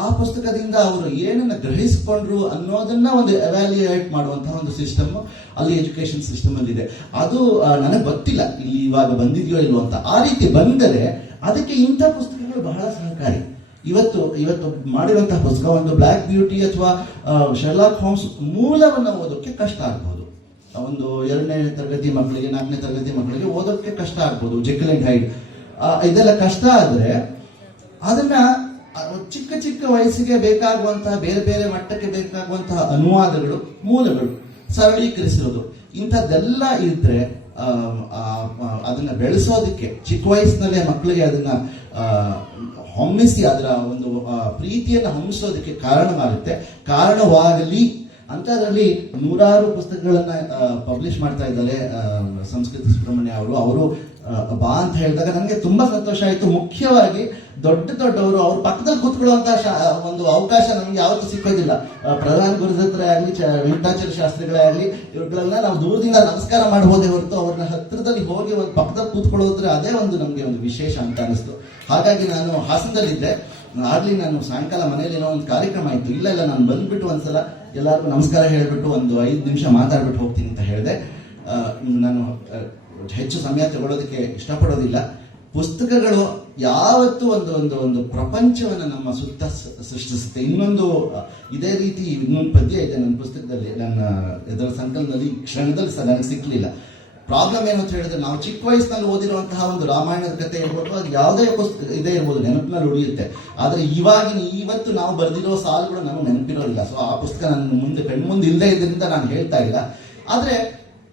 ಆ ಪುಸ್ತಕದಿಂದ ಅವರು ಏನನ್ನ ಗ್ರಹಿಸಿಕೊಂಡ್ರು ಅನ್ನೋದನ್ನ ಒಂದು ಎವ್ಯಾಲ್ಯೂಯೇಟ್ ಮಾಡುವಂತಹ ಒಂದು ಸಿಸ್ಟಮ್ ಅಲ್ಲಿ ಎಜುಕೇಶನ್ ಸಿಸ್ಟಮ್ ಅಲ್ಲಿ ಇದೆ. ಅದು ನನಗೆ ಗೊತ್ತಿಲ್ಲ ಇಲ್ಲಿ ಇವಾಗ ಬಂದಿದೆಯೋ ಇಲ್ವೋ ಅಂತ. ಆ ರೀತಿ ಬಂದರೆ ಅದಕ್ಕೆ ಇಂಥ ಪುಸ್ತಕಗಳು ಬಹಳ ಸಹಕಾರಿ. ಇವತ್ತು ಮಾಡಿರುವಂತಹ ಪುಸ್ತಕ, ಒಂದು ಬ್ಲ್ಯಾಕ್ ಬ್ಯೂಟಿ ಅಥವಾ ಶರ್ಲಾಕ್ ಹೋಮ್ಸ್ ಮೂಲವನ್ನು ಓದೋಕ್ಕೆ ಕಷ್ಟ ಆಗ್ಬೋದು. ಒಂದು 2ನೇ ತರಗತಿ ಮಕ್ಕಳಿಗೆ, 4ನೇ ತರಗತಿ ಮಕ್ಕಳಿಗೆ ಓದೋಕ್ಕೆ ಕಷ್ಟ ಆಗ್ಬೋದು. ಜೆಕಿಲ್ ಅಂಡ್ ಹೈಡ್ ಇದೆಲ್ಲ ಕಷ್ಟ ಆದ್ರೆ ಅದನ್ನ ಚಿಕ್ಕ ಚಿಕ್ಕ ವಯಸ್ಸಿಗೆ ಬೇಕಾಗುವಂತಹ, ಬೇರೆ ಬೇರೆ ಮಟ್ಟಕ್ಕೆ ಬೇಕಾಗುವಂತಹ ಅನುವಾದಗಳು, ಮೂಲಗಳು ಸರಳೀಕರಿಸಿರೋದು, ಇಂಥದ್ದೆಲ್ಲ ಇದ್ರೆ ಅದನ್ನ ಬೆಳೆಸೋದಕ್ಕೆ ಚಿಕ್ಕ ವಯಸ್ಸಿನಲ್ಲೇ ಮಕ್ಕಳಿಗೆ ಅದನ್ನ ಹೊಮ್ಮಿಸಿ ಅದರ ಒಂದು ಪ್ರೀತಿಯನ್ನು ಹೊಮ್ಮಿಸೋದಕ್ಕೆ ಕಾರಣವಾಗಲಿ ಅಂತ ಅದರಲ್ಲಿ 100 ಪುಸ್ತಕಗಳನ್ನ ಪಬ್ಲಿಷ್ ಮಾಡ್ತಾ ಇದ್ದಾರೆ ಸಂಸ್ಕೃತಿ ಸುಬ್ರಹ್ಮಣ್ಯ ಅವರು ಬಾ ಅಂತ ಹೇಳಿದಾಗ ನನಗೆ ತುಂಬಾ ಸಂತೋಷ ಆಯಿತು. ಮುಖ್ಯವಾಗಿ ದೊಡ್ಡವರು ಅವ್ರ ಪಕ್ಕದಲ್ಲಿ ಕೂತ್ಕೊಳ್ಳುವಂತ ಒಂದು ಅವಕಾಶ ನಮ್ಗೆ ಯಾವತ್ತೂ ಸಿಕ್ಕೋದಿಲ್ಲ. ಪ್ರಧಾನ ಗುರುದತ್ತರೇ ಆಗಲಿ, ವೆಂಕಟಾಚಾರ್ಯ ಶಾಸ್ತ್ರಿಗಳೇ ಆಗಲಿ, ಇವುಗಳೆಲ್ಲ ನಾವು ದೂರದಿಂದ ನಮಸ್ಕಾರ ಮಾಡಬಹುದೇ ಹೊರತು ಅವ್ರನ್ನ ಹತ್ತಿರದಲ್ಲಿ ಹೋಗಿ ಒಂದು ಪಕ್ಕದಲ್ಲಿ ಕೂತ್ಕೊಳ್ಳೋದ್ರೆ ಅದೇ ಒಂದು ನಮ್ಗೆ ಒಂದು ವಿಶೇಷ ಅಂತ ಅನಿಸ್ತು. ಹಾಗಾಗಿ ನಾನು ಹಾಸನದಲ್ಲಿದ್ದೆ, ಆಗ್ಲಿ ನಾನು ಸಾಯಂಕಾಲ ಮನೇಲಿ ಏನೋ ಒಂದು ಕಾರ್ಯಕ್ರಮ ಇತ್ತು, ಇಲ್ಲ ನಾನು ಬಂದ್ಬಿಟ್ಟು ಒಂದ್ಸಲ ಎಲ್ಲರಿಗೂ ನಮಸ್ಕಾರ ಹೇಳ್ಬಿಟ್ಟು ಒಂದು 5 ನಿಮಿಷ ಮಾತಾಡ್ಬಿಟ್ಟು ಹೋಗ್ತೀನಿ ಅಂತ ಹೇಳಿದೆ. ನಾನು ಹೆಚ್ಚು ಸಮಯ ತಗೊಳ್ಳೋದಕ್ಕೆ ಇಷ್ಟಪಡೋದಿಲ್ಲ. ಪುಸ್ತಕಗಳು ಯಾವತ್ತೂ ಒಂದು ಪ್ರಪಂಚವನ್ನು ನಮ್ಮ ಸುತ್ತ ಸೃಷ್ಟಿಸುತ್ತೆ. ಇದೇ ರೀತಿ ಇನ್ನೊಂದು ಪದ್ಯ ಇದೆ ನನ್ನ ಪುಸ್ತಕದಲ್ಲಿ, ನನ್ನ ಇದರ ಸಂಕಲನದಲ್ಲಿ ಕ್ಷಣದಲ್ಲಿ ನನಗೆ ಸಿಕ್ಲಿಲ್ಲ. ಪ್ರಾಬ್ಲಮ್ ಏನು ಅಂತ ಹೇಳಿದ್ರೆ, ನಾವು ಚಿಕ್ಕ ವಯಸ್ಸಿನಲ್ಲಿ ಓದಿರುವಂತಹ ಒಂದು ರಾಮಾಯಣದ ಕಥೆ ಇರ್ಬೋದು, ಅದು ಯಾವುದೇ ಪುಸ್ತಕ ಇದೇ ಇರ್ಬೋದು, ನೆನಪಿನಲ್ಲಿ ಉಳಿಯುತ್ತೆ. ಆದ್ರೆ ಇವತ್ತು ನಾವು ಬರೆದಿರೋ ಸಾಲುಗಳು ನಮಗೆ ನೆನಪಿರೋದಿಲ್ಲ. ಸೊ ಆ ಪುಸ್ತಕ ನನ್ನ ಕಣ್ಮುಂದೆ ಇಲ್ಲದೆ ಇದರಿಂದ ನಾನು ಹೇಳ್ತಾ ಇಲ್ಲ. ಆದ್ರೆ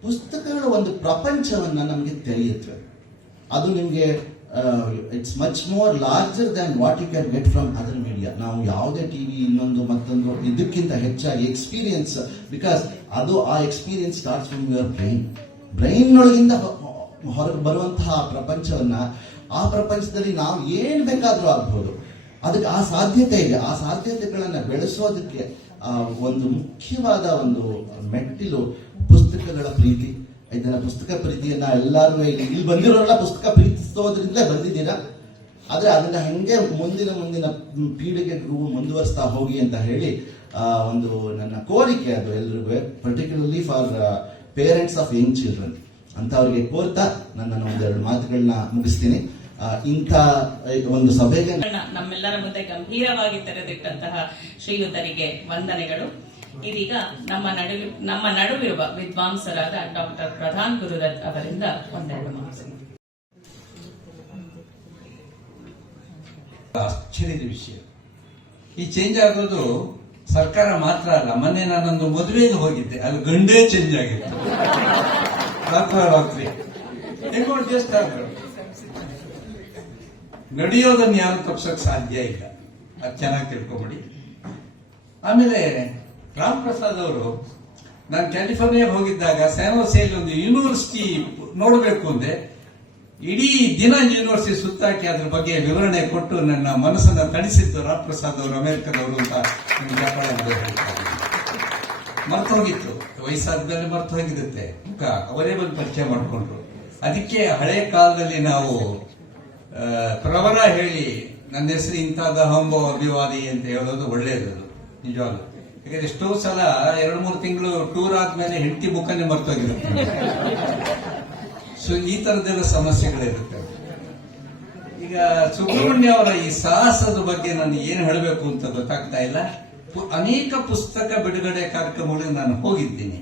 ಪುಸ್ತಕಗಳು ಒಂದು ಪ್ರಪಂಚವನ್ನ ನಮಗೆ ತಿಳಿಯುತ್ತವೆ. ಅದು ನಿಮಗೆ it's much more larger than what you can get from other media. ನಾವು ಯಾವುದೇ ಟಿವಿ ಇನ್ನೊಂದು ಮತ್ತೊಂದು ಇದಕ್ಕಿಂತ ಹೆಚ್ಚಾಗಿ ಎಕ್ಸ್ಪೀರಿಯನ್ಸ್, ಬಿಕಾಸ್ ಆ experience starts from your brain ಒಳಗಿಂದ ಹೊರಗೆ ಬರುವಂತಹ ಪ್ರಪಂಚವನ್ನ, ಆ ಪ್ರಪಂಚದಲ್ಲಿ ನಾವು ಏನ್ ಬೇಕಾದ್ರೂ ಆಗ್ಬೋದು. ಅದಕ್ಕೆ ಆ ಸಾಧ್ಯತೆ ಇದೆ. ಆ ಸಾಧ್ಯತೆಗಳನ್ನ ಬೆಳೆಸೋದಕ್ಕೆ ಒಂದು ಮುಖ್ಯವಾದ ಒಂದು ಮೆಟ್ಟಿಲು ಪುಸ್ತಕಗಳ ಪ್ರೀತಿ. ಇದನ್ನ ಪುಸ್ತಕ ಪ್ರೀತಿಯನ್ನ ಎಲ್ಲರೂ ಇಲ್ಲಿ ಬಂದಿರೋರೆಲ್ಲ ಪುಸ್ತಕ ಪ್ರೀತಿಸೋದ್ರಿಂದಲೇ ಬಂದಿದ್ದೀರಾ. ಆದ್ರೆ ಅದನ್ನ ಹೆಂಗೆ ಮುಂದಿನ ಪೀಳಿಗೆಗೂ ಮುಂದುವರಿಸ್ತಾ ಹೋಗಿ ಅಂತ ಹೇಳಿ ಒಂದು ನನ್ನ ಕೋರಿಕೆ. ಅದು ಎಲ್ರಿಗೂ, particularly for parents of young children ಅಂತವ್ರಿಗೆ ಕೋರ್ತಾ ನನ್ನ 1-2 ಮಾತುಗಳನ್ನ ಮುಗಿಸ್ತೀನಿ. ಇಂಥ ಒಂದು ಸಭೆಗೆ ನಮ್ಮೆಲ್ಲರ ಮುಂದೆ ಗಂಭೀರವಾಗಿ ತೆರೆದಿಟ್ಟಂತಹ ಶ್ರೀಯುತರಿಗೆ ವಂದನೆಗಳು. ಇದೀಗ ನಮ್ಮ ನಡುವಿರುವ ವಿದ್ವಾಂಸರಾದ ಡಾಕ್ಟರ್ ಪ್ರಧಾನ್ ಗುರುದತ್ ಅವರಿಂದ ಒಂದೆರಡು ಮಾತು. ಆಶ್ಚರ್ಯದ ವಿಷಯ, ಈ ಚೇಂಜ್ ಆಗೋದು ಸರ್ಕಾರ ಮಾತ್ರ ಅಲ್ಲ. ಮೊನ್ನೆ ನಾನೊಂದು ಮದುವೆಗೆ ಹೋಗಿದ್ದೆ, ಅಲ್ಲಿ ಗಂಡೇ ಚೇಂಜ್ ಆಗಿತ್ತು. ರಾತ್ರಿ ನಡೆಯೋದನ್ನ ಯಾರು ತಪ್ಸಕ್ ಸಾಧ್ಯ ಇಲ್ಲ, ಅದು ಚೆನ್ನಾಗಿ ತಿಳ್ಕೊಬೇಡಿ. ಆಮೇಲೆ ರಾಮ್ ಪ್ರಸಾದ್ ಅವರು, ನಾನು ಕ್ಯಾಲಿಫೋರ್ನಿಯಾಗೆ ಹೋಗಿದ್ದಾಗ ಸ್ಯಾನೋಸೆಯಲ್ಲಿ ಒಂದು ಯೂನಿವರ್ಸಿಟಿ ನೋಡಬೇಕು ಅಂದೆ. ಇಡೀ ದಿನ ಯೂನಿವರ್ಸಿಟಿ ಸುತ್ತಾಕಿ ಅದ್ರ ಬಗ್ಗೆ ವಿವರಣೆ ಕೊಟ್ಟು ನನ್ನ ಮನಸ್ಸನ್ನ ತಣಿಸಿತ್ತು ರಾಮ್ ಪ್ರಸಾದ್ ಅವರು, ಅಮೆರಿಕದವರು ಅಂತ ಮರ್ತು ಹೋಗಿತ್ತು. ವಯಸ್ಸಾದ್ಮೇಲೆ ಮರ್ತು ಹೋಗಿರುತ್ತೆ ಮುಖ, ಅವರೇ ಬಂದು ಪರಿಚಯ ಮಾಡಿಕೊಂಡ್ರು. ಅದಕ್ಕೆ ಹಳೆ ಕಾಲದಲ್ಲಿ ನಾವು ಪ್ರವರ ಹೇಳಿ ನನ್ನ ಹೆಸರು ಇಂಥದ ಹಂಬೋ ಅಭಿವಾದಿ ಅಂತ ಹೇಳೋದು ಒಳ್ಳೇದು, ನಿಜವಾಗ್ಲು. ಯಾಕಂದ್ರೆ ಎಷ್ಟೋ ಸಲ 2-3 ತಿಂಗಳು ಟೂರ್ ಆದ್ಮೇಲೆ ಹೆಂಡತಿ ಮುಖನೇ ಮರ್ತೋಗಿರುತ್ತೆ. ಸೊ ಈ ತರದೆಲ್ಲ ಸಮಸ್ಯೆಗಳಿರುತ್ತೆ. ಈಗ ಸುಬ್ರಹ್ಮಣ್ಯ ಅವರ ಈ ಸಾಹಸದ ಬಗ್ಗೆ ನಾನು ಏನು ಹೇಳಬೇಕು ಅಂತ ಗೊತ್ತಾಗ್ತಾ ಇಲ್ಲ. ಅನೇಕ ಪುಸ್ತಕ ಬಿಡುಗಡೆ ಕಾರ್ಯಕ್ರಮಗಳಿಗೆ ನಾನು ಹೋಗಿದ್ದೀನಿ.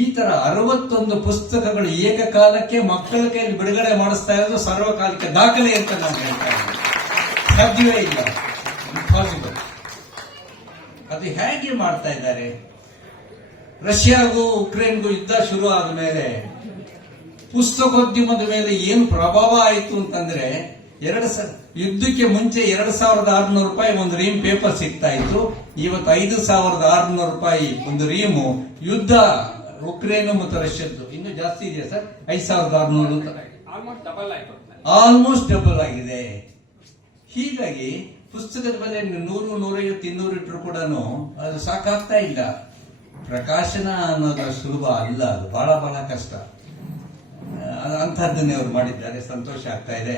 ಈ ತರ 61 ಪುಸ್ತಕಗಳು ಏಕಕಾಲಕ್ಕೆ ಮಕ್ಕಳ ಕೈಯಲ್ಲಿ ಬಿಡುಗಡೆ ಮಾಡಿಸ್ತಾ ಇರೋದು ಸರ್ವಕಾಲಿಕ ದಾಖಲೆ ಅಂತ ನಾನು ಹೇಳ್ತಾ ಇದ್ದೀನಿ. ಸಾಧ್ಯವೇ ಇಲ್ಲ, ಇಂಪಾಸಿಬಲ್. ಅದು ಹೇಗೆ ಮಾಡ್ತಾ ಇದ್ದಾರೆ? ರಷ್ಯಾಗೂ ಉಕ್ರೇನ್ಗೂ ಯುದ್ಧ ಶುರು ಆದ ಮೇಲೆ ಪುಸ್ತಕೋದ್ಯಮದ ಮೇಲೆ ಏನು ಪ್ರಭಾವ ಆಯಿತು ಅಂತಂದ್ರೆ, ಯುದ್ಧಕ್ಕೆ ಮುಂಚೆ 2600 ರೂಪಾಯಿ ಒಂದು ರೀಮ್ ಪೇಪರ್ ಸಿಗ್ತಾ ಇತ್ತು. ಇವತ್ತು 5600 ರೂಪಾಯಿ ಒಂದು ರೀಮು. ಯುದ್ಧ ಉಕ್ರೇನ್ ಮತ್ತು ರಷ್ಯಾದ್ದು ಇನ್ನು ಜಾಸ್ತಿ ಇದೆಯಾ ಸರ್? 5600 ಆಲ್ಮೋಸ್ಟ್ ಡಬಲ್ ಆಗಿದೆ. ಹೀಗಾಗಿ ಪುಸ್ತಕದ ಬೆಲೆ 100, 150, 200 ಇಟ್ಟರು ಕೂಡ ಅದು ಸಾಕಾಗ್ತಾ ಇಲ್ಲ. ಪ್ರಕಾಶನ ಅನ್ನೋದು ಸುಲಭ ಅಲ್ಲ, ಅದು ಬಹಳ ಬಹಳ ಕಷ್ಟ. ಅಂತಹದ್ದನ್ನೇ ಅವರು ಮಾಡಿದ್ದಾರೆ, ಸಂತೋಷ ಆಗ್ತಾ ಇದೆ.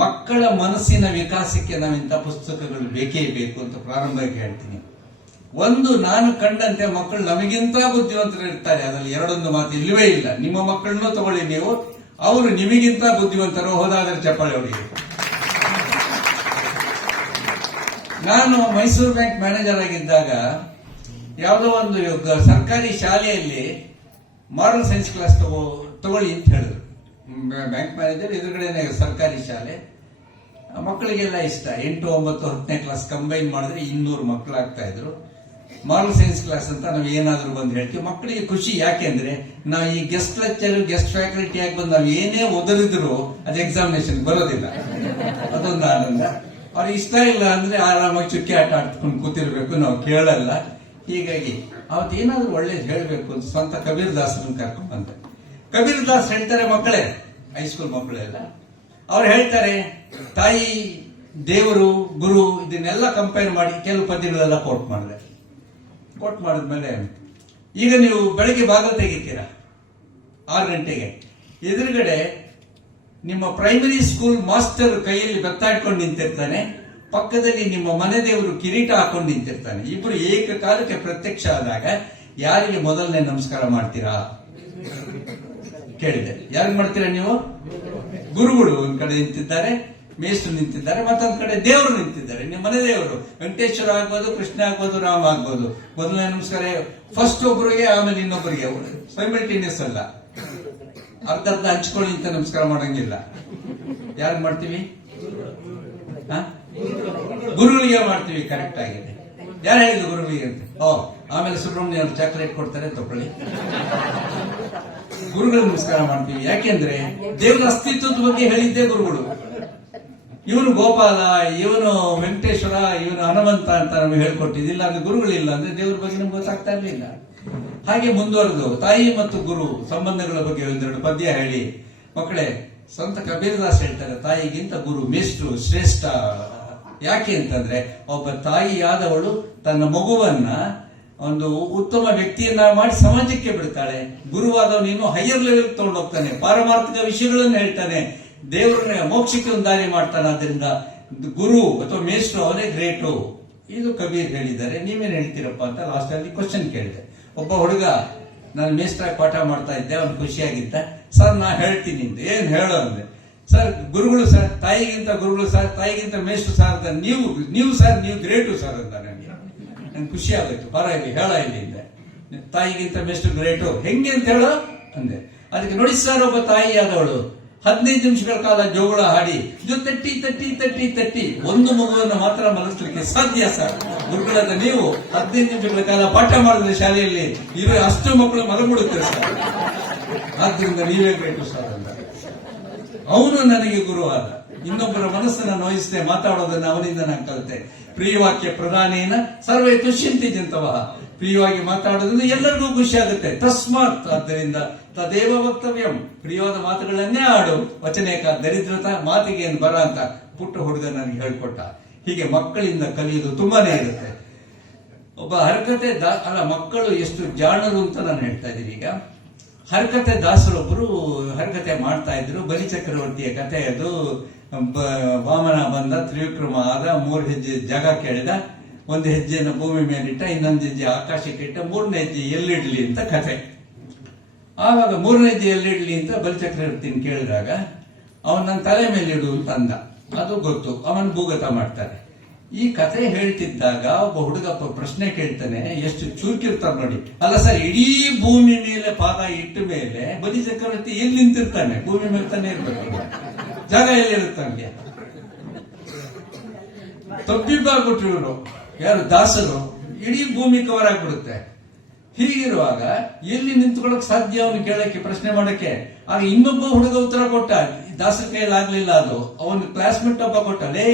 ಮಕ್ಕಳ ಮನಸ್ಸಿನ ವಿಕಾಸಕ್ಕೆ ನಾವಿಂಥ ಪುಸ್ತಕಗಳು ಬೇಕೇ ಬೇಕು ಅಂತ ಪ್ರಾರಂಭಕ್ಕೆ ಹೇಳ್ತೀನಿ. ಒಂದು, ನಾನು ಕಂಡಂತೆ ಮಕ್ಕಳು ನಮಗಿಂತ ಬುದ್ಧಿವಂತರು ಇರ್ತಾರೆ, ಅದರಲ್ಲಿ ಎರಡೊಂದು ಮಾತು ಇಲ್ಲವೇ ಇಲ್ಲ. ನಿಮ್ಮ ಮಕ್ಕಳನ್ನೂ ತಗೊಳ್ಳಿ ನೀವು, ಅವರು ನಿಮಗಿಂತ ಬುದ್ಧಿವಂತರು, ಹೋದಾದ್ರೆ ಚಪ್ಪಾಳೆ ಹೊಡೆಯಿರಿ. ನಾನು ಮೈಸೂರು ಬ್ಯಾಂಕ್ ಮ್ಯಾನೇಜರ್ ಆಗಿದ್ದಾಗ ಯಾವುದೋ ಒಂದು ಸರ್ಕಾರಿ ಶಾಲೆಯಲ್ಲಿ ಮಾರಲ್ ಸೈನ್ಸ್ ಕ್ಲಾಸ್ ತಗೊಳ್ಳಿ ಅಂತ ಹೇಳಿದ್ರು. ಬ್ಯಾಂಕ್ ಮ್ಯಾನೇಜರ್ ಎದುರುಗಡೆನೆ ಸರ್ಕಾರಿ ಶಾಲೆ, ಮಕ್ಕಳಿಗೆಲ್ಲ ಇಷ್ಟ. 8, 9, 10ನೇ ಕ್ಲಾಸ್ ಕಂಬೈನ್ ಮಾಡಿದ್ರೆ 200 ಮಕ್ಕಳಾಗ್ತಾ ಇದ್ರು. ಮಾರಲ್ ಸೈನ್ಸ್ ಕ್ಲಾಸ್ ಅಂತ ನಾವು ಏನಾದ್ರೂ ಬಂದು ಹೇಳ್ತೀವಿ, ಮಕ್ಕಳಿಗೆ ಖುಷಿ. ಯಾಕೆಂದ್ರೆ ನಾವು ಈ ಗೆಸ್ಟ್ ಲೆಕ್ಚರ್, ಗೆಸ್ಟ್ ಫ್ಯಾಕಲ್ಟಿ ಆಗಿ ಬಂದು ನಾವು ಏನೇ ಓದಿದ್ರು ಅದು ಎಕ್ಸಾಮಿನೇಷನ್ ಬರೋದಿಲ್ಲ, ಅದೊಂದು ಆನಂದ. ಅವ್ರಿಗೆ ಇಷ್ಟ ಇಲ್ಲ ಅಂದ್ರೆ ಆರಾಮಾಗಿ ಚುಕ್ಕಿ ಆಟ ಆಡ್ಕೊಂಡು ಕೂತಿರ್ಬೇಕು, ನಾವು ಕೇಳಲ್ಲ. ಹೀಗಾಗಿ ಅವತ್ತು ಏನಾದ್ರೂ ಒಳ್ಳೇದು ಹೇಳಬೇಕು ಅಂತ ಸ್ವಂತ ಕಬೀರ್ ದಾಸರನ್ನು ಕರ್ಕೊಂಡು ಬಂದೆ. ಕಬೀರ್ ದಾಸ್ ಹೇಳ್ತಾರೆ, ಮಕ್ಕಳೇ, ಹೈಸ್ಕೂಲ್ ಮಕ್ಕಳೆಲ್ಲ ಅವ್ರು ಹೇಳ್ತಾರೆ, ತಾಯಿ, ದೇವರು, ಗುರು ಇದನ್ನೆಲ್ಲ ಕಂಪೇರ್ ಮಾಡಿ ಕೆಲವು ಪದ್ಯಗಳೆಲ್ಲ ಕೋಟ್ ಮಾಡಿದೆ. ಕೋಟ್ ಮಾಡಿದ್ಮೇಲೆ, ಈಗ ನೀವು ಬೆಳಗ್ಗೆ ಬಾಗಿಲು ತೆಗಿತೀರಾ 6 ಗಂಟೆಗೆ, ಎದುರುಗಡೆ ನಿಮ್ಮ ಪ್ರೈಮರಿ ಸ್ಕೂಲ್ ಮಾಸ್ಟರ್ ಕೈಯಲ್ಲಿ ಬೆತ್ತಾಡ್ಕೊಂಡು ನಿಂತಿರ್ತಾನೆ, ಪಕ್ಕದಲ್ಲಿ ನಿಮ್ಮ ಮನೆ ದೇವರು ಕಿರೀಟ ಹಾಕೊಂಡು ನಿಂತಿರ್ತಾನೆ. ಇಬ್ರು ಏಕಕಾಲಕ್ಕೆ ಪ್ರತ್ಯಕ್ಷ ಆದಾಗ ಯಾರಿಗೆ ಮೊದಲನೇ ನಮಸ್ಕಾರ ಮಾಡ್ತೀರಾ ಕೇಳಿದೆ. ಯಾರಿಗೆ ಮಾಡ್ತೀರಾ ನೀವು? ಗುರುಗಳು ಒಂದ್ ಕಡೆ ನಿಂತಿದ್ದಾರೆ, ಮೇಷ್ಟ್ರು ನಿಂತಿದ್ದಾರೆ, ಮತ್ತೊಂದ್ ಕಡೆ ದೇವರು ನಿಂತಿದ್ದಾರೆ. ನಿಮ್ಮ ಮನೆ ದೇವರು ವೆಂಕಟೇಶ್ವರ ಆಗ್ಬೋದು, ಕೃಷ್ಣ ಆಗ್ಬೋದು, ರಾಮ ಆಗ್ಬೋದು. ಮೊದಲನೇ ನಮಸ್ಕಾರ ಫಸ್ಟ್ ಒಬ್ಬರಿಗೆ, ಆಮೇಲೆ ಇನ್ನೊಬ್ಬರಿಗೆ, ಸೈಮಲ್ಟೇನಿಯಸ್ ಅಲ್ಲ. ಅರ್ಧ ಹಂಚ್ಕೊಳ್ಳಿ ಅಂತ ನಮಸ್ಕಾರ ಮಾಡಂಗಿಲ್ಲ. ಯಾರು ಮಾಡ್ತೀವಿ? ಗುರುಗಳಿಗೆ ಮಾಡ್ತೀವಿ. ಕರೆಕ್ಟ್ ಆಗಿದೆ. ಯಾರು ಹೇಳಿದ್ರು ಗುರುಗಳಿಗೆ ಅಂತ? ಆಮೇಲೆ ಸುಬ್ರಹ್ಮಣ್ಯ ಅವರು ಚಾಕ್ಲೇಟ್ ಕೊಡ್ತಾರೆ, ತಗೊಳ್ಳಿ. ಗುರುಗಳು ನಮಸ್ಕಾರ ಮಾಡ್ತೀವಿ. ಯಾಕೆಂದ್ರೆ ದೇವರ ಅಸ್ತಿತ್ವದ ಬಗ್ಗೆ ಹೇಳಿದ್ದೇ ಗುರುಗಳು. ಇವನು ಗೋಪಾಲ, ಇವನು ವೆಂಕಟೇಶ್ವರ, ಇವನು ಹನುಮಂತ ಅಂತ ನಮಗೆ ಹೇಳ್ಕೊಟ್ಟಿದ್ದಿಲ್ಲ. ಅಂದ್ರೆ ಗುರುಗಳಿಲ್ಲ ಅಂದ್ರೆ ದೇವರ ಬಗ್ಗೆ ನಮ್ಗೆ ಗೊತ್ತಾಗ್ತಾ ಇರಲಿಲ್ಲ. ಹಾಗೆ ಮುಂದುವರೆದು ತಾಯಿ ಮತ್ತು ಗುರು ಸಂಬಂಧಗಳ ಬಗ್ಗೆ ಒಂದೆರಡು ಪದ್ಯ ಹೇಳಿ. ಮಕ್ಕಳೇ, ಸ್ವಂತ ಕಬೀರ್ ದಾಸ್ ಹೇಳ್ತಾರೆ, ತಾಯಿಗಿಂತ ಗುರು ಮೇಷ್ಟ್ರು ಶ್ರೇಷ್ಠ. ಯಾಕೆ ಅಂತಂದ್ರೆ, ಒಬ್ಬ ತಾಯಿಯಾದವಳು ತನ್ನ ಮಗುವನ್ನ ಒಂದು ಉತ್ತಮ ವ್ಯಕ್ತಿಯನ್ನ ಮಾಡಿ ಸಮಾಜಕ್ಕೆ ಬಿಡ್ತಾಳೆ. ಗುರುವಾದವನು ಇನ್ನೂ ಹೈಯರ್ ಲೆವೆಲ್ ತಗೊಂಡು ಹೋಗ್ತಾನೆ, ಪಾರಮಾರ್ಥಿಕ ವಿಷಯಗಳನ್ನು ಹೇಳ್ತಾನೆ, ದೇವರನ್ನ ಮೋಕ್ಷಕ್ಕೆ ಒಂದು ದಾರಿ ಮಾಡ್ತಾನೆ. ಆದ್ರಿಂದ ಗುರು ಅಥವಾ ಮೇಷ್ಟ್ರು ಅವನೇ ಗ್ರೇಟು. ಇದು ಕಬೀರ್ ಹೇಳಿದ್ದಾರೆ. ನೀವೇನ್ ಹೇಳ್ತೀರಪ್ಪ ಅಂತ ಲಾಸ್ಟ್ ಅಲ್ಲಿ ಕ್ವಶನ್ ಕೇಳಿದೆ. ಒಬ್ಬ ಹುಡುಗ, ನಾನು ಮೇಷ್ಟ್ರಾಗಿ ಪಾಠ ಮಾಡ್ತಾ ಇದ್ದೆ, ಅವ್ನು ಖುಷಿಯಾಗಿದ್ದ. ಸರ್, ನಾ ಹೇಳ್ತೀನಿ ಅಂತ. ಏನ್ ಹೇಳೋ ಅಂದೆ. ಸರ್, ಗುರುಗಳು ಸರ್, ತಾಯಿಗಿಂತ ಗುರುಗಳು ಸರ್, ತಾಯಿಗಿಂತ ಮೇಷ್ಟ್ರು ಸರ್ ಅಂತ. ನೀವು ಸರ್, ನೀವು ಗ್ರೇಟು ಸರ್ ಅಂತ. ನಂಗೆ ಖುಷಿ ಆಗೋಯ್ತು. ಪರವಾಗಿ ಹೇಳ ಇಲ್ಲಿ ಅಂದೆ. ತಾಯಿಗಿಂತ ಮೇಷ್ಟ್ರು ಗ್ರೇಟು ಹೆಂಗೆ ಅಂತ ಹೇಳೋ ಅಂದೆ. ಅದಕ್ಕೆ ನೋಡಿ ಸರ್, ಒಬ್ಬ ತಾಯಿ ಆದವಳು 15 ನಿಮಿಷಗಳ ಕಾಲ ಜೋಗಳ ಹಾಡಿ ಇದು ತಟ್ಟಿ ತಟ್ಟಿ ತಟ್ಟಿ ತಟ್ಟಿ ಒಂದು ಮಗುವನ್ನು ಮಾತ್ರ ಮಲಗಿಸ್ಲಿಕ್ಕೆ ಸಾಧ್ಯ ಸರ್. ಗುರುಗಳಾದ ನೀವು 15 ನಿಮಿಷಗಳ ಕಾಲ ಪಾಠ ಮಾಡಿದ್ರೆ ಶಾಲೆಯಲ್ಲಿ ಇರೋ ಅಷ್ಟು ಮಕ್ಕಳು ಮಲಗಿಬಿಡುತ್ತಾರೆ ಸರ್. ಆದ್ರಿಂದ ನೀವೇ ಬೇಕು ಸರ್ ಅಂತ. ಅವನು ನನಗೆ ಗುರು ಆದ. ಇನ್ನೊಬ್ಬರ ಮನಸ್ಸನ್ನ ನೋಯಿಸದೆ ಮಾತಾಡೋದನ್ನ ಅವನಿಂದ ನಾನು ಕಲಿತೆ. ಪ್ರಿಯವಾಕ್ಯ ಪ್ರಧಾನೇನ ಸರ್ವೇ ತುಷ್ಯಂತಿ ಜಂತವಃ. ಪ್ರಿಯವಾಗಿ ಮಾತಾಡೋದ್ರಿಂದ ಎಲ್ಲರಿಗೂ ಖುಷಿ ಆಗುತ್ತೆ. ತಸ್ಮಾತ್, ಆದ್ದರಿಂದ ತದೇವ ವಕ್ತವ್ಯಂ. ಪ್ರಿಯವಾದ ಮಾತುಗಳನ್ನೇ ಆಡು. ವಚನೇಕ ದರಿದ್ರತ ಮಾತಿಗೆ ಏನು ಬರ ಅಂತ ಪುಟ್ಟ ಹುಡುಗ ನನಗೆ ಹೇಳ್ಕೊಟ್ಟ. ಹೀಗೆ ಮಕ್ಕಳಿಂದ ಕಲಿಯೋದು ತುಂಬಾನೇ ಇರುತ್ತೆ. ಒಬ್ಬ ಹರಕತೆ ಮಕ್ಕಳು ಎಷ್ಟು ಜಾಣರು ಅಂತ ನಾನು ಹೇಳ್ತಾ ಇದ್ದೀನಿ. ಈಗ ಹರಕತೆ ದಾಸರೊಬ್ಬರು ಹರಕತೆ ಮಾಡ್ತಾ ಇದ್ರು. ಬಲಿಚಕ್ರವರ್ತಿಯ ಕಥೆ ಅದು. ವಾಮನ ಬಂದ, ತ್ರಿವಿಕ್ರಮ ಆದ, 3 ಹೆಜ್ಜೆ ಜಾಗ ಕೇಳಿದ, 1 ಹೆಜ್ಜೆಯನ್ನು ಭೂಮಿ ಮೇಲಿಟ್ಟ, ಇನ್ನೊಂದು ಹೆಜ್ಜೆ ಆಕಾಶಕ್ಕೆ ಇಟ್ಟ, 3ನೇ ಹೆಜ್ಜೆ ಎಲ್ಲಿಡ್ಲಿ ಅಂತ ಕಥೆ. ಆವಾಗ 3ನೇ ಹೆಜ್ಜೆ ಎಲ್ಲಿಡ್ಲಿ ಅಂತ ಬಲಿಚಕ್ರವರ್ತಿನ ಕೇಳಿದಾಗ ಅವನು ನನ್ನ ತಲೆ ಮೇಲೆ ಇಡು ಅಂತ ಅಂದ. ಅದು ಗೊತ್ತು, ಅವನು ಭೂಗತ ಮಾಡ್ತಾರೆ. ಈ ಕಥೆ ಹೇಳ್ತಿದ್ದಾಗ ಒಬ್ಬ ಹುಡುಗ ಪ್ರಶ್ನೆ ಕೇಳ್ತಾನೆ, ಎಷ್ಟು ಚುರುಕಿರ್ತಾರ ನೋಡಿ. ಅಲ್ಲ ಸರ್, ಇಡೀ ಭೂಮಿ ಮೇಲೆ ಪಾದ ಇಟ್ಟ ಮೇಲೆ ಬಲಿ ಚಕ್ರವರ್ತಿ ಎಲ್ಲಿ ನಿಂತಿರ್ತಾನೆ? ಭೂಮಿ ಮೇಲೆ ತಾನೇ ಇರ್ಬೇಕು, ಜಾಗ ಎಲ್ಲಿರುತ್ತಾನೆ? ತಬ್ಬಿಬ್ಬಾಗ್ಬಿಟ್ರು ಇವರು, ಯಾರು ದಾಸರು, ಇಡೀ ಭೂಮಿ ಕವರ್ ಆಗ್ಬಿಡುತ್ತೆ. ಹೀಗಿರುವಾಗ ಎಲ್ಲಿ ನಿಂತ್ಕೊಳ್ಳಕ್ ಸಾಧ್ಯ ಅವನು ಕೇಳಕ್ಕೆ, ಪ್ರಶ್ನೆ ಮಾಡಕ್ಕೆ? ಆಗ ಇನ್ನೊಬ್ಬ ಹುಡುಗ ಉತ್ತರ ಕೊಟ್ಟ, ದಾಸರ ಕೈಯಲ್ಲಿ ಆಗ್ಲಿಲ್ಲ ಅದು. ಅವನ ಕ್ಲಾಸ್ಮೇಟ್ ಒಬ್ಬ ಕೊಟ್ಟ, ಲೇ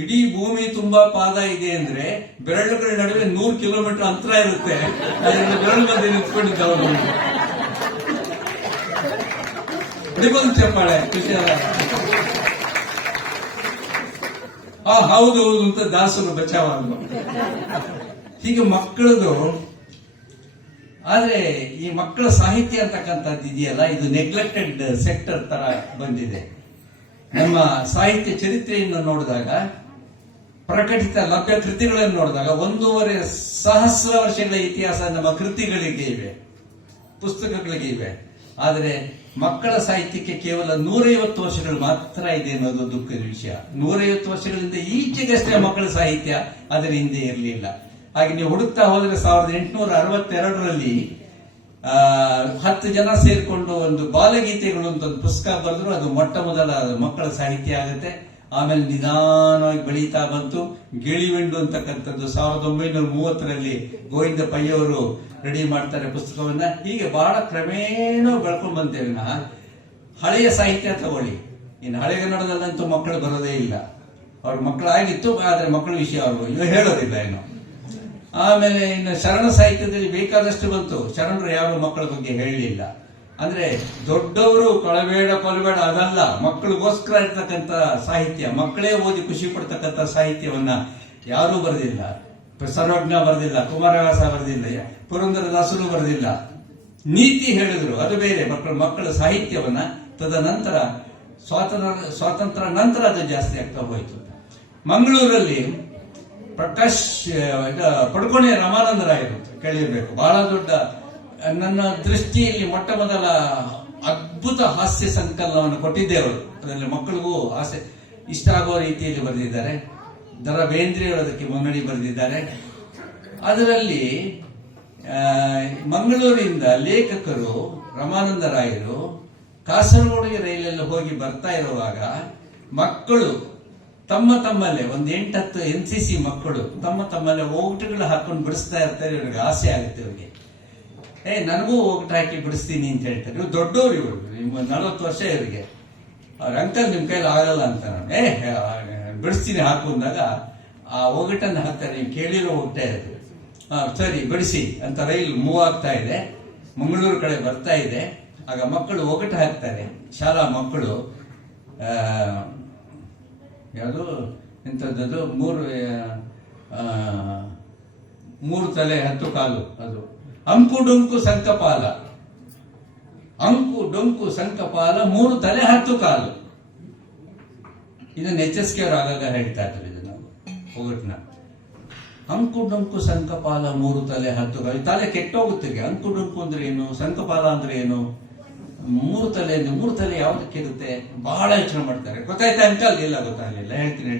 ಇಡೀ ಭೂಮಿ ತುಂಬಾ ಪಾದ ಇದೆ ಅಂದ್ರೆ ಬೆರಳುಗಳ ನಡುವೆ 100 ಕಿಲೋಮೀಟರ್ ಅಂತರ ಇರುತ್ತೆ, ಅದರಿಂದ ಬೆರಳು ಮಧ್ಯೆ ನಿಂತ್ಕೊಂಡಿದ್ದ ಅವನು. ಹೊಡಿಬಂದು ಚಪ್ಪಾಳೆ, ಖುಷಿ ಅಲ್ಲ? ಹೌದು ಹೌದು ಅಂತ ದಾಸರು ಬಚಾವಾದ್ರು. ಹೀಗೆ ಮಕ್ಕಳದು. ಆದ್ರೆ ಈ ಮಕ್ಕಳ ಸಾಹಿತ್ಯ ಅಂತಕ್ಕಂಥದ್ದು ಇದೆಯಲ್ಲ, ಇದು ನೆಗ್ಲೆಕ್ಟೆಡ್ ಸೆಕ್ಟರ್ ತರ ಬಂದಿದೆ. ನಮ್ಮ ಸಾಹಿತ್ಯ ಚರಿತ್ರೆಯನ್ನು ನೋಡಿದಾಗ, ಪ್ರಕಟಿತ ಲಭ್ಯ ಕೃತಿಗಳನ್ನು ನೋಡಿದಾಗ 1.5 ಸಹಸ್ರ ವರ್ಷಗಳ ಇತಿಹಾಸ ನಮ್ಮ ಕೃತಿಗಳಿಗೆ ಇವೆ, ಪುಸ್ತಕಗಳಿಗೆ ಇವೆ. ಆದರೆ ಮಕ್ಕಳ ಸಾಹಿತ್ಯಕ್ಕೆ ಕೇವಲ 150 ವರ್ಷಗಳು ಮಾತ್ರ ಇದೆ ಅನ್ನೋದು ದುಃಖದ ವಿಷಯ. 150 ವರ್ಷಗಳಿಂದ ಈಚೆಗಷ್ಟೇ ಮಕ್ಕಳ ಸಾಹಿತ್ಯ, ಅದರ ಹಿಂದೆ ಇರಲಿಲ್ಲ. ಹಾಗೆ ನೀವು ಹುಡುಕ್ತಾ ಹೋದ್ರೆ 1862ರಲ್ಲಿ 10 ಜನ ಸೇರ್ಕೊಂಡು ಒಂದು ಬಾಲಗೀತೆಗಳು ಅಂತ ಒಂದು ಪುಸ್ತಕ ಬರೆದ್ರು. ಅದು ಮೊಟ್ಟ ಮೊದಲ ಮಕ್ಕಳ ಸಾಹಿತ್ಯ ಆಗುತ್ತೆ. ಆಮೇಲೆ ನಿಧಾನವಾಗಿ ಬೆಳೀತಾ ಬಂತು. ಗಿಳಿವೆಂಡು ಅಂತಕ್ಕಂಥದ್ದು 1930ರಲ್ಲಿ ಗೋವಿಂದ ಪೈ ಅವರು ರೆಡಿ ಮಾಡ್ತಾರೆ ಪುಸ್ತಕವನ್ನ. ಹೀಗೆ ಬಹಳ ಕ್ರಮೇಣ ಬೆಳ್ಕೊಂಡು ಬಂತೇವೆ. ಹಳೆಯ ಸಾಹಿತ್ಯ ತಗೊಳ್ಳಿ, ಇನ್ನು ಹಳೆಗನ್ನಡದಲ್ಲಂತೂ ಮಕ್ಕಳು ಬರೋದೇ ಇಲ್ಲ. ಅವ್ರ ಮಕ್ಕಳಾಗಿತ್ತು, ಆದ್ರೆ ಮಕ್ಕಳ ವಿಷಯ ಅವರು ಹೇಳೋದಿಲ್ಲ ಏನು. ಆಮೇಲೆ ಇನ್ನು ಶರಣ ಸಾಹಿತ್ಯದಲ್ಲಿ ಬೇಕಾದಷ್ಟು ಬಂತು, ಶರಣರು ಯಾರು ಮಕ್ಕಳ ಬಗ್ಗೆ ಹೇಳಲಿಲ್ಲ. ಅಂದ್ರೆ ದೊಡ್ಡವರು ಕೊಳಬೇಡ ಕೊಲಬೇಡ ಅದಲ್ಲ, ಮಕ್ಕಳಿಗೋಸ್ಕರ ಇರ್ತಕ್ಕಂಥ ಸಾಹಿತ್ಯ, ಮಕ್ಕಳೇ ಓದಿ ಖುಷಿ ಪಡ್ತಕ್ಕಂಥ ಸಾಹಿತ್ಯವನ್ನ ಯಾರೂ ಬರೆದಿಲ್ಲ. ಸರ್ವಜ್ಞ ಬರೆದಿಲ್ಲ, ಕುಮಾರವ್ಯಾಸ ಬರೆದಿಲ್ಲ, ಪುರಂದರದಾಸರು ಬರೆದಿಲ್ಲ. ನೀತಿ ಹೇಳಿದ್ರು, ಅದು ಬೇರೆ. ಮಕ್ಕಳ ಸಾಹಿತ್ಯವನ್ನ ತದನಂತರ ಸ್ವಾತಂತ್ರ್ಯ ನಂತರ ಅದು ಜಾಸ್ತಿ ಆಗ್ತಾ ಹೋಯಿತು. ಮಂಗಳೂರಲ್ಲಿ ಪ್ರಕಾಶ್ ಪಡ್ಕೋಣೆ ರಾಮಾನಂದರಾಯರು ಕೇಳಿರ್ಬೇಕು, ಬಹಳ ದೊಡ್ಡ, ನನ್ನ ದೃಷ್ಟಿಯಲ್ಲಿ ಮೊಟ್ಟ ಮೊದಲ ಅದ್ಭುತ ಹಾಸ್ಯ ಸಂಕಲನವನ್ನು ಕೊಟ್ಟಿದ್ದೇವರು. ಅದರಲ್ಲಿ ಮಕ್ಕಳಿಗೂ ಇಷ್ಟ ಆಗೋ ರೀತಿಯಲ್ಲಿ ಬರೆದಿದ್ದಾರೆ. ದರ ಬೇಂದ್ರೆಯವರು ಅದಕ್ಕೆ ಮುನ್ನಡಿ ಬರೆದಿದ್ದಾರೆ. ಅದರಲ್ಲಿ ಮಂಗಳೂರಿನಿಂದ ಲೇಖಕರು ರಾಮಾನಂದರಾಯರು ಕಾಸರಗೋಡಿಗೆ ರೈಲಲ್ಲಿ ಹೋಗಿ ಬರ್ತಾ ಇರುವಾಗ ಮಕ್ಕಳು ತಮ್ಮಲ್ಲೇ ಒಂದು 8-10 NCC ಮಕ್ಕಳು ತಮ್ಮಲ್ಲೇ ಓಗಟುಗಳು ಹಾಕೊಂಡು ಬಿಡಿಸ್ತಾ ಇರ್ತಾರೆ. ಇವ್ರಿಗೆ ಆಸೆ ಆಗುತ್ತೆ ಇವರಿಗೆ, ನನಗೂ ಓಗಟು ಹಾಕಿ ಬಿಡಿಸ್ತೀನಿ ಅಂತ ಹೇಳ್ತಾರೆ. ಇವ್ರು ದೊಡ್ಡವರು, ಇವರು 40 ವರ್ಷ ಇವರಿಗೆ. ಅವ್ರ ಅಂಕಲ್ ನಿಮ್ ಕೈಲಿ ಆಗಲ್ಲ ಅಂತ, ಬಿಡಿಸ್ತೀನಿ ಹಾಕು ಅಂದಾಗ ಆ ಒಗಟನ್ನು ಹಾಕ್ತಾರೆ. ನೀವು ಕೇಳಿರೋ ಒಗಟೆ ಅದು. ಸರಿ ಬಿಡಿಸಿ ಅಂತ ರೈಲು ಮೂವ್ ಆಗ್ತಾ ಇದೆ, ಮಂಗಳೂರು ಕಡೆ ಬರ್ತಾ ಇದೆ. ಆಗ ಮಕ್ಕಳು ಒಗಟು ಹಾಕ್ತಾರೆ, ಶಾಲಾ ಮಕ್ಕಳು. ಯಾವುದು ಎಂಥದ್ದು, 3 ತಲೆ 10 ಕಾಲು. ಅದು ಅಂಕು ಡೊಂಕು ಸಂಕಪಾಲ, ಅಂಕು ಡೊಂಕು ಸಂಕಪಾಲ 3 ತಲೆ 10 ಕಾಲು. ಇದನ್ನ HSK ಅವರು ಆಗಾಗ ಹೇಳ್ತಾ ಇದ್ರು ಇದನ್ನು ಒಗಟ್ನ. ಅಂಕು ಡೊಂಕು ಸಂಕಪಾಲ 3 ತಲೆ 10 ಕಾಲು. ತಲೆ ಕೆಟ್ಟೋಗುತ್ತೆ. ಅಂಕು ಡೊಂಕು ಅಂದ್ರೆ ಏನು, ಸಂಕಪಾಲ ಅಂದ್ರೆ ಏನು, 3 ತಲೆ ಅಂದ್ರೆ 3 ತಲೆ ಯಾವ್ದಕ್ಕಿರುತ್ತೆ? ಬಹಳ ಯೋಚನೆ ಮಾಡ್ತಾರೆ. ಗೊತ್ತಾಯ್ತಾ ಅಂಕಲ್? ಇಲ್ಲ ಗೊತ್ತಾಗ್ಲಿಲ್ಲ, ಹೇಳ್ತೀನಿ.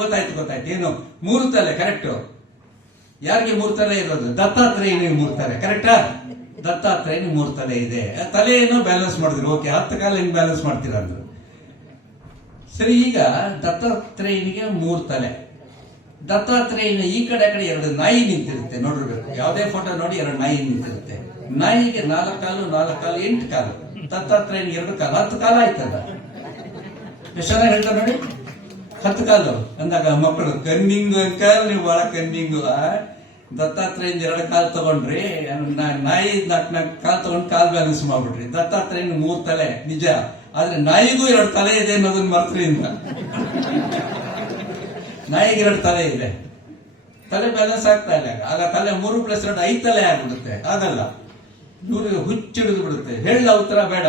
ಗೊತ್ತಾಯ್ತು. ಏನು 3 ತಲೆ? ಕರೆಕ್ಟ್. ಯಾರಿಗೆ 3 ತಲೆ ಇರೋದು? ದತ್ತಾತ್ರೇಯನಿಗೆ 3 ತಲೆ. ಕರೆಕ್ಟಾ? ದತ್ತಾತ್ರೇಯನಿಗೆ 3 ತಲೆ ಇದೆ. ತಲೆ ಏನೋ ಬ್ಯಾಲೆನ್ಸ್ ಮಾಡಿದ್ರು. ಓಕೆ, 10 ಕಾಲ ಹೆಂಗ್ ಬ್ಯಾಲೆನ್ಸ್ ಮಾಡ್ತೀರಾ ಅಂದ್ರು. ಸರಿ, ಈಗ ದತ್ತಾತ್ರೇಯನಿಗೆ 3 ತಲೆ. ದತ್ತಾತ್ರೇಯನ ಈ ಕಡೆ 2 ನಾಯಿ ನಿಂತಿರುತ್ತೆ, ನೋಡಿರ್ಬೇಕು. ಯಾವುದೇ ಫೋಟೋ ನೋಡಿ 2 ನಾಯಿ ನಿಂತಿರುತ್ತೆ. ನಾಯಿಗೆ 4 ಕಾಲು 8 ಕಾಲು. ದತ್ತಾತ್ರೇಯನಿಗೆ 2 ಕಾಲು, 10 ಕಾಲ ಆಯ್ತದ. ಎಷ್ಟು ಚೆನ್ನಾಗಿ ಹೇಳ್ತಾರೆ ನೋಡಿ, 10 ಕಾಲು ಅಂದಾಗ ಮಕ್ಕಳು ಕನ್ನಿಂಗು ಅಂಕಲ್, ನೀವು ಬಹಳ ಕನ್ನಿಂಗು. ದತ್ತಾತ್ರೇಯನ್ 2 ಕಾಲು ತಗೊಂಡ್ರಿ, ನಾಯಿ 4 ಕಾಲು ತಗೊಂಡು ಕಾಲ್ ಬ್ಯಾಲೆನ್ಸ್ ಮಾಡ್ಬಿಟ್ರಿ. ದತ್ತಾತ್ರೇಯನ್ 3 ತಲೆ ನಿಜ, ಆದ್ರೆ ನಾಯಿಗೂ 2 ತಲೆ ಇದೆ ಅನ್ನೋದನ್ನ ಮರ್ತ್ರಿ ಅಂತ. ನಾಯಿಗೆ 2 ತಲೆ ಇದೆ, ತಲೆ ಬ್ಯಾಲೆನ್ಸ್ ಆಗ್ತಾ ಇಲ್ಲ. ಆಗ ತಲೆ 3 + 2 5 ತಲೆ ಆಗ್ಬಿಡುತ್ತೆ. ಆಗಲ್ಲ, ಇವ್ರಿಗೆ ಹುಚ್ಚಿಡಿದು ಬಿಡುತ್ತೆ. ಹೇಳ ಉತ್ತರ ಬೇಡ.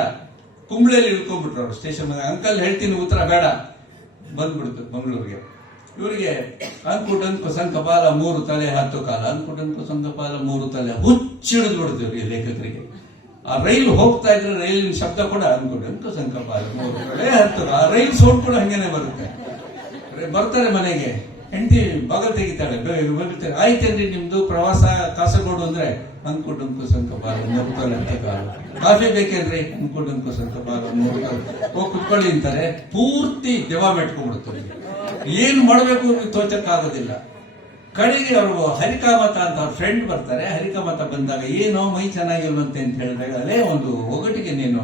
ಕುಂಬ್ಳೆಯಲ್ಲಿ ಇಳ್ಕೊಂಡ್ಬಿಟ್ರು ಅವ್ರು ಸ್ಟೇಷನ್. ಅಂಕಲ್ ಹೇಳ್ತೀನಿ ಉತ್ತರ ಬೇಡ, ಬಂದ್ಬಿಡ್ತು ಮಂಗಳೂರಿಗೆ. ಇವರಿಗೆ ಅಂಕು ಡಂಕು ಸಂಕಪಾಲ 3 ತಲೆ 10 ಕಾಲ, ಅಂಕು ಡಂಕು ಸಂಕಪಾಲ 3 ತಲೆ, ಹುಚ್ಚಿಡಿದು ಬಿಡುತ್ತೆ ಇವರಿಗೆ, ಲೇಖಕರಿಗೆ. ಆ ರೈಲು ಹೋಗ್ತಾ ಇದ್ರೆ ರೈಲಿನ ಶಬ್ದ ಕೂಡ ಅಂಕು ಡಂಕು ಸಂಕಪಾಲ 3 ತಲೆ 10 ಕಾಲ. ಆ ರೈಲ್ ಸೌಂಡ್ ಕೂಡ ಹಂಗೇನೆ ಬರುತ್ತೆ. ಬರ್ತಾರೆ ಮನೆಗೆ, ಹೆಂಡತಿ ಬಾಗಲ್ ತೆಗಿತಾಳೆ, ಬಗಲ್ತಾರೆ. ಆಯ್ತೇನ್ರಿ ನಿಮ್ದು ಪ್ರವಾಸ ಕಾಸರಗೋಡು ಅಂದ್ರೆ ಅಂಕು ಸಂಕ ಬಾಲ ನೋಡ್ತಾಳೆ ಅಂತ ಕಾಲು. ಕಾಫಿ ಬೇಕೇನ್ರಿ ಅಂಕು ಸಂಕ ಬಾಲ ನೋಡ್ತಾರೆ. ಹೋಗಿ ಕುತ್ಕೊಳ್ಳಿ ಅಂತಾರೆ. ಪೂರ್ತಿ ದೆವ್ವ ಮೆಟ್ಕೊಂಡ್ಬಿಡ್ತಾರೆ. ಏನ್ ಮಾಡಬೇಕು ತೋಚಕ್ಕಾಗೋದಿಲ್ಲ. ಕಡೆಗೆ ಅವರು ಹರಿಕಾಮತ ಅಂತ ಅವ್ರ ಫ್ರೆಂಡ್ ಬರ್ತಾರೆ. ಹರಿಕಾಮತ ಬಂದಾಗ ಏನೋ ಮೈ ಚೆನ್ನಾಗಿಲ್ವಂತೆ ಅಂತ ಹೇಳಿದಾಗ ಅಲ್ಲೇ ಒಂದು ಒಗಟಿಗೆ ನೀನು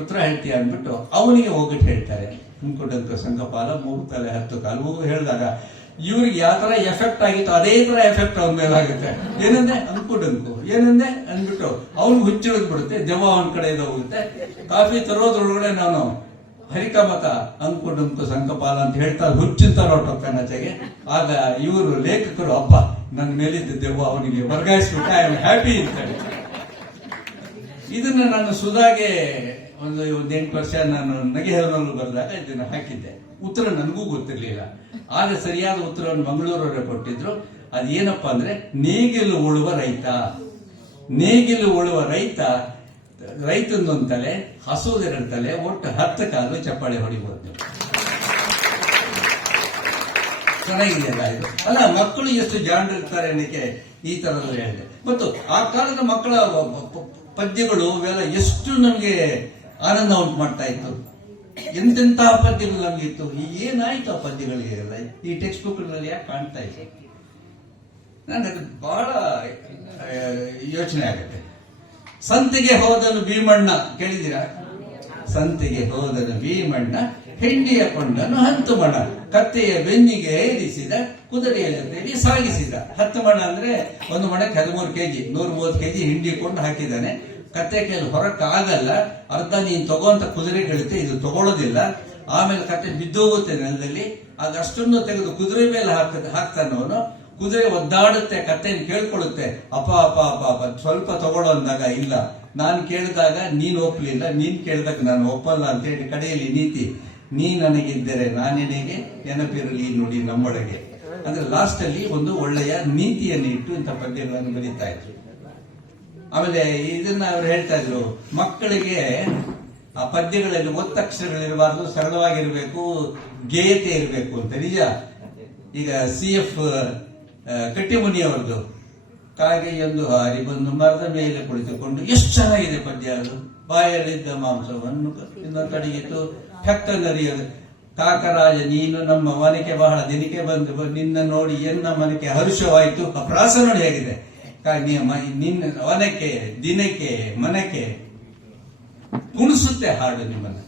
ಉತ್ತರ ಹೇಳ್ತೀಯ ಅಂದ್ಬಿಟ್ಟು ಅವನಿಗೆ ಒಗಟ್ಟು ಹೇಳ್ತಾರೆ. ಅಂಕುಡಂಕು ಸಂಕಪಾಲ 3 ತಲೆ 10 ಕಾಲು ಹೇಳಿದಾಗ ಇವ್ರಿಗೆ ಯಾವ ತರ ಎಫೆಕ್ಟ್ ಆಗಿತ್ತು ಅದೇ ತರ ಎಫೆಕ್ಟ್ ಅವನ ಮೇಲೆ ಆಗುತ್ತೆ. ಏನಂದ್ರೆ ಅಂಕುಡಂಕು ಏನಂದ್ರೆ ಅಂದ್ಬಿಟ್ಟು ಅವ್ನಿಗೆ ಹುಚ್ಚಿಳಿದ್ ಬಿಡುತ್ತೆ. ದೆವ್ವ ಅವನ ಕಡೆಯಿಂದ ಹೋಗುತ್ತೆ. ಕಾಫಿ ತರೋದ್ರೊಳಗಡೆ ನಾನು ಹರಿಕಾಮತ ಅಂಕುಡಂಕು ಸಂಕಪಾಲ ಅಂತ ಹೇಳ್ತಾ ಹುಚ್ಚಿಂತ ಹೊರಟೋಗ್ತಾನೆ ಆಚೆಗೆ. ಆಗ ಇವರು ಲೇಖಕರು ಹಬ್ಬ ನನ್ನ ಮೇಲಿದ್ದ ದೆವ್ವ ಅವನಿಗೆ ವರ್ಗಾಯಿಸ್ಬಿಟ್ಟು ಐ ಆಮ್ ಹ್ಯಾಪಿ ಅಂತಾರೆ. ಇದನ್ನ ನಾನು ಸುಧಾಗೆ ಒಂದು 8 ವರ್ಷ ನಾನು ನಗೆಹರನಲ್ಲೂ ಬರೆದಾಗ ಇದನ್ನ ಹಾಕಿದ್ದೆ. ಉತ್ತರ ನನಗೂ ಗೊತ್ತಿರಲಿಲ್ಲ. ಆಗ ಸರಿಯಾದ ಉತ್ತರವನ್ನು ಮಂಗಳೂರವರೇ ಕೊಟ್ಟಿದ್ರು. ಅದೇನಪ್ಪಾ ಅಂದ್ರೆ ನೇಗಿಲು ಉಳುವ ರೈತ. ನೇಗಿಲು ಉಳುವ ರೈತಂದೊಂದು ತಲೆ, ಹಸುದೆರಡು ತಲೆ, ಒಟ್ಟು 10 ಕಾಲು ಚಪ್ಪಾಳೆ ಹೊಡಿಬಹುದು. ಚೆನ್ನಾಗಿದೆಯಲ್ಲ ಇದು? ಅಲ್ಲ, ಮಕ್ಕಳು ಎಷ್ಟು ಜಾಣರಿರ್ತಾರೆ ಅನ್ನಕ್ಕೆ ಈ ತರದಲ್ಲಿ ಹೇಳಿದೆ. ಮತ್ತು ಆ ಕಾಲದ ಮಕ್ಕಳ ಪದ್ಯಗಳು ಇವೆಲ್ಲ ಎಷ್ಟು ನಮ್ಗೆ ಆನಂದ ಉಂಟು ಮಾಡ್ತಾ ಇತ್ತು. ಎಂತೆಂತಹ ಪದ್ಯಗಳು ನಮ್ಗೆ ಇತ್ತು. ಏನಾಯ್ತು ಆ ಪದ್ಯಗಳಿಗೆಲ್ಲ? ಈ ಟೆಕ್ಸ್ಟ್ ಬುಕ್ ನಲ್ಲಿ ಯಾಕೆ ಕಾಣ್ತಾ ಇತ್ತು? ನನಗೆ ಬಹಳ ಯೋಚನೆ ಆಗುತ್ತೆ. ಸಂತೆಗೆ ಹೋದನು ಭೀಮಣ್ಣ, ಕೇಳಿದಿರಾ? ಸಂತೆಗೆ ಹೋದನು ಭೀಮಣ್ಣ, ಹೆಂಡಿಯ ಕೊಂಡನು 10 ಮಣ, ಕತ್ತೆಯ ಬೆನ್ನಿಗೆ ಏರಿಸಿದ, ಕುದುರೆಯ ಜೊತೆಯಲ್ಲಿ ಸಾಗಿಸಿದ. 10 ಮಣ ಅಂದ್ರೆ ಒಂದು ಮಣಕ್ಕೆ 13 kg, 130 kg ಹಿಂಡಿ ಕೊಂಡು ಹಾಕಿದ್ದಾನೆ. ಕತ್ತೆ ಕೈಯಲ್ಲಿ ಹೊರಕ್ಕಾಗಲ್ಲ. ಅರ್ಧ ನೀನ್ ತಗೋಂತ ಕುದುರೆ ಗೆಳುತ್ತೆ, ಇದು ತಗೊಳ್ಳೋದಿಲ್ಲ. ಆಮೇಲೆ ಕತ್ತೆ ಬಿದ್ದೋಗುತ್ತೆ ನೆಲದಲ್ಲಿ. ಆಗ ಅಷ್ಟನ್ನು ತೆಗೆದು ಕುದುರೆ ಮೇಲೆ ಹಾಕ್ತಾನೆ ಅವನು. ಕುದುರೆ ಒದ್ದಾಡುತ್ತೆ, ಕತ್ತೆಯನ್ನು ಕೇಳ್ಕೊಳ್ಳುತ್ತೆ, ಅಪ್ಪ ಅಪ್ಪ ಅಪ್ಪ ಅಪ್ಪ ಸ್ವಲ್ಪ ತಗೊಳ್ಳೋ ಅಂದಾಗ ಇಲ್ಲ, ನಾನು ಕೇಳಿದಾಗ ನೀನ್ ಒಪ್ಪಲಿಲ್ಲ, ನೀನ್ ಕೇಳಿದಾಗ ನಾನು ಒಪ್ಪಲ್ಲ ಅಂತ ಹೇಳಿ ಕಡೆಯಲ್ಲಿ ನೀತಿ, ನೀ ನನಗಿದ್ದರೆ ನಾನಿನೆಗೆ ನೆನಪಿರಲಿ ನೋಡಿ ನಮ್ಮೊಳಗೆ. ಅಂದ್ರೆ ಲಾಸ್ಟ್ ಅಲ್ಲಿ ಒಂದು ಒಳ್ಳೆಯ ನೀತಿಯನ್ನು ಇಟ್ಟು ಇಂಥ ಪದ್ಯಗಳನ್ನು ಬರೀತಾ ಇದ್ರು. ಆಮೇಲೆ ಇದನ್ನ ಅವ್ರು ಹೇಳ್ತಾ ಇದ್ರು, ಮಕ್ಕಳಿಗೆ ಆ ಪದ್ಯಗಳಲ್ಲಿ ಒತ್ತಕ್ಷರಗಳಿರಬಾರ್ದು, ಸರಳವಾಗಿರ್ಬೇಕು, ಗೇಯತೆ ಇರಬೇಕು ಅಂತ. ನಿಜ. ಈಗ CF ಕಟ್ಟಿಮುನಿ ಅವರದು ಕಾಗೆಯೊಂದು ಹಾರಿ ಬಂದು ಮರದ ಮೇಲೆ ಕುಳಿತುಕೊಂಡು, ಎಷ್ಟು ಚೆನ್ನಾಗಿದೆ ಪದ್ಯ ಅದು. ಬಾಯಲ್ಲಿದ್ದ ಮಾಂಸವನ್ನು ಇನ್ನು ಕಡಿಯಿತು ಹೆಕ್ಕನರಿಯದು, ಕಾಕರಾಜ ನೀನು ನಮ್ಮ ಮನೆಗೆ ಬಹಳ ದಿನಕ್ಕೆ ಬಂದು, ನಿನ್ನ ನೋಡಿ ಎನ್ನ ಮನೆಗೆ ಹರುಷವಾಯಿತು. ಆ ಪ್ರಾಸ ನೋಡಿ ಹೇಗಿದೆ. ನಿನ್ನ ವನಕ್ಕೆ ದಿನಕ್ಕೆ ಮನಕ್ಕೆ ಕುಣಿಸುತ್ತೆ ಹಾಡು ನಿಮ್ಮನ್ನ.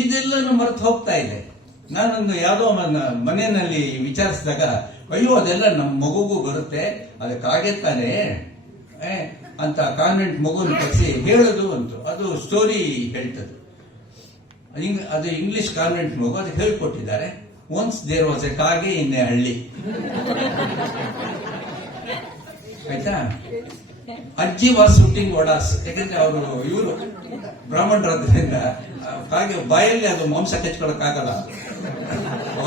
ಇದೆಲ್ಲನೂ ಮರೆತು ಹೋಗ್ತಾ ಇದೆ. ನಾನೊಂದು ಯಾವುದೋ ಮನೆಯಲ್ಲಿ ವಿಚಾರಿಸಿದಾಗ, ಅಯ್ಯೋ ಅದೆಲ್ಲ ನಮ್ಮ ಮಗುಗೂ ಬರುತ್ತೆ, ಅದಕ್ಕಾಗೆ ತಾನೆ ಅಂತ ಕಾನ್ವೆಂಟ್ ಮಗುನ ಕರೆಸಿ ಹೇಳುದು ಅಂತು. ಅದು ಸ್ಟೋರಿ ಹೇಳ್ತದ್ದು. ಅದು ಇಂಗ್ಲಿಷ್ ಕಾನ್ವೆಂಟ್ ಮಗು, ಅದು ಹೇಳ್ಕೊಟ್ಟಿದ್ದಾರೆ. ಒನ್ಸ್ ದೇರ್ ವಾಸ್ ಎ ಕಾಗೆ ಇನ್ ಎ ಹಳ್ಳಿ. ಆಯ್ತಾ? ಅಜ್ಜಿ ವಾಸ್ ಶೂಟಿಂಗ್ ವಡಾಸ್. ಯಾಕಂದ್ರೆ ಅವರು ಇವರು ಬ್ರಾಹ್ಮಣರಾದ್ರಿಂದ ಕಾಗೆ ಬಾಯಲ್ಲಿ ಅದು ಮಾಂಸ ಕಚ್ಕೊಳಕ್ಕಾಗಲ್ಲ,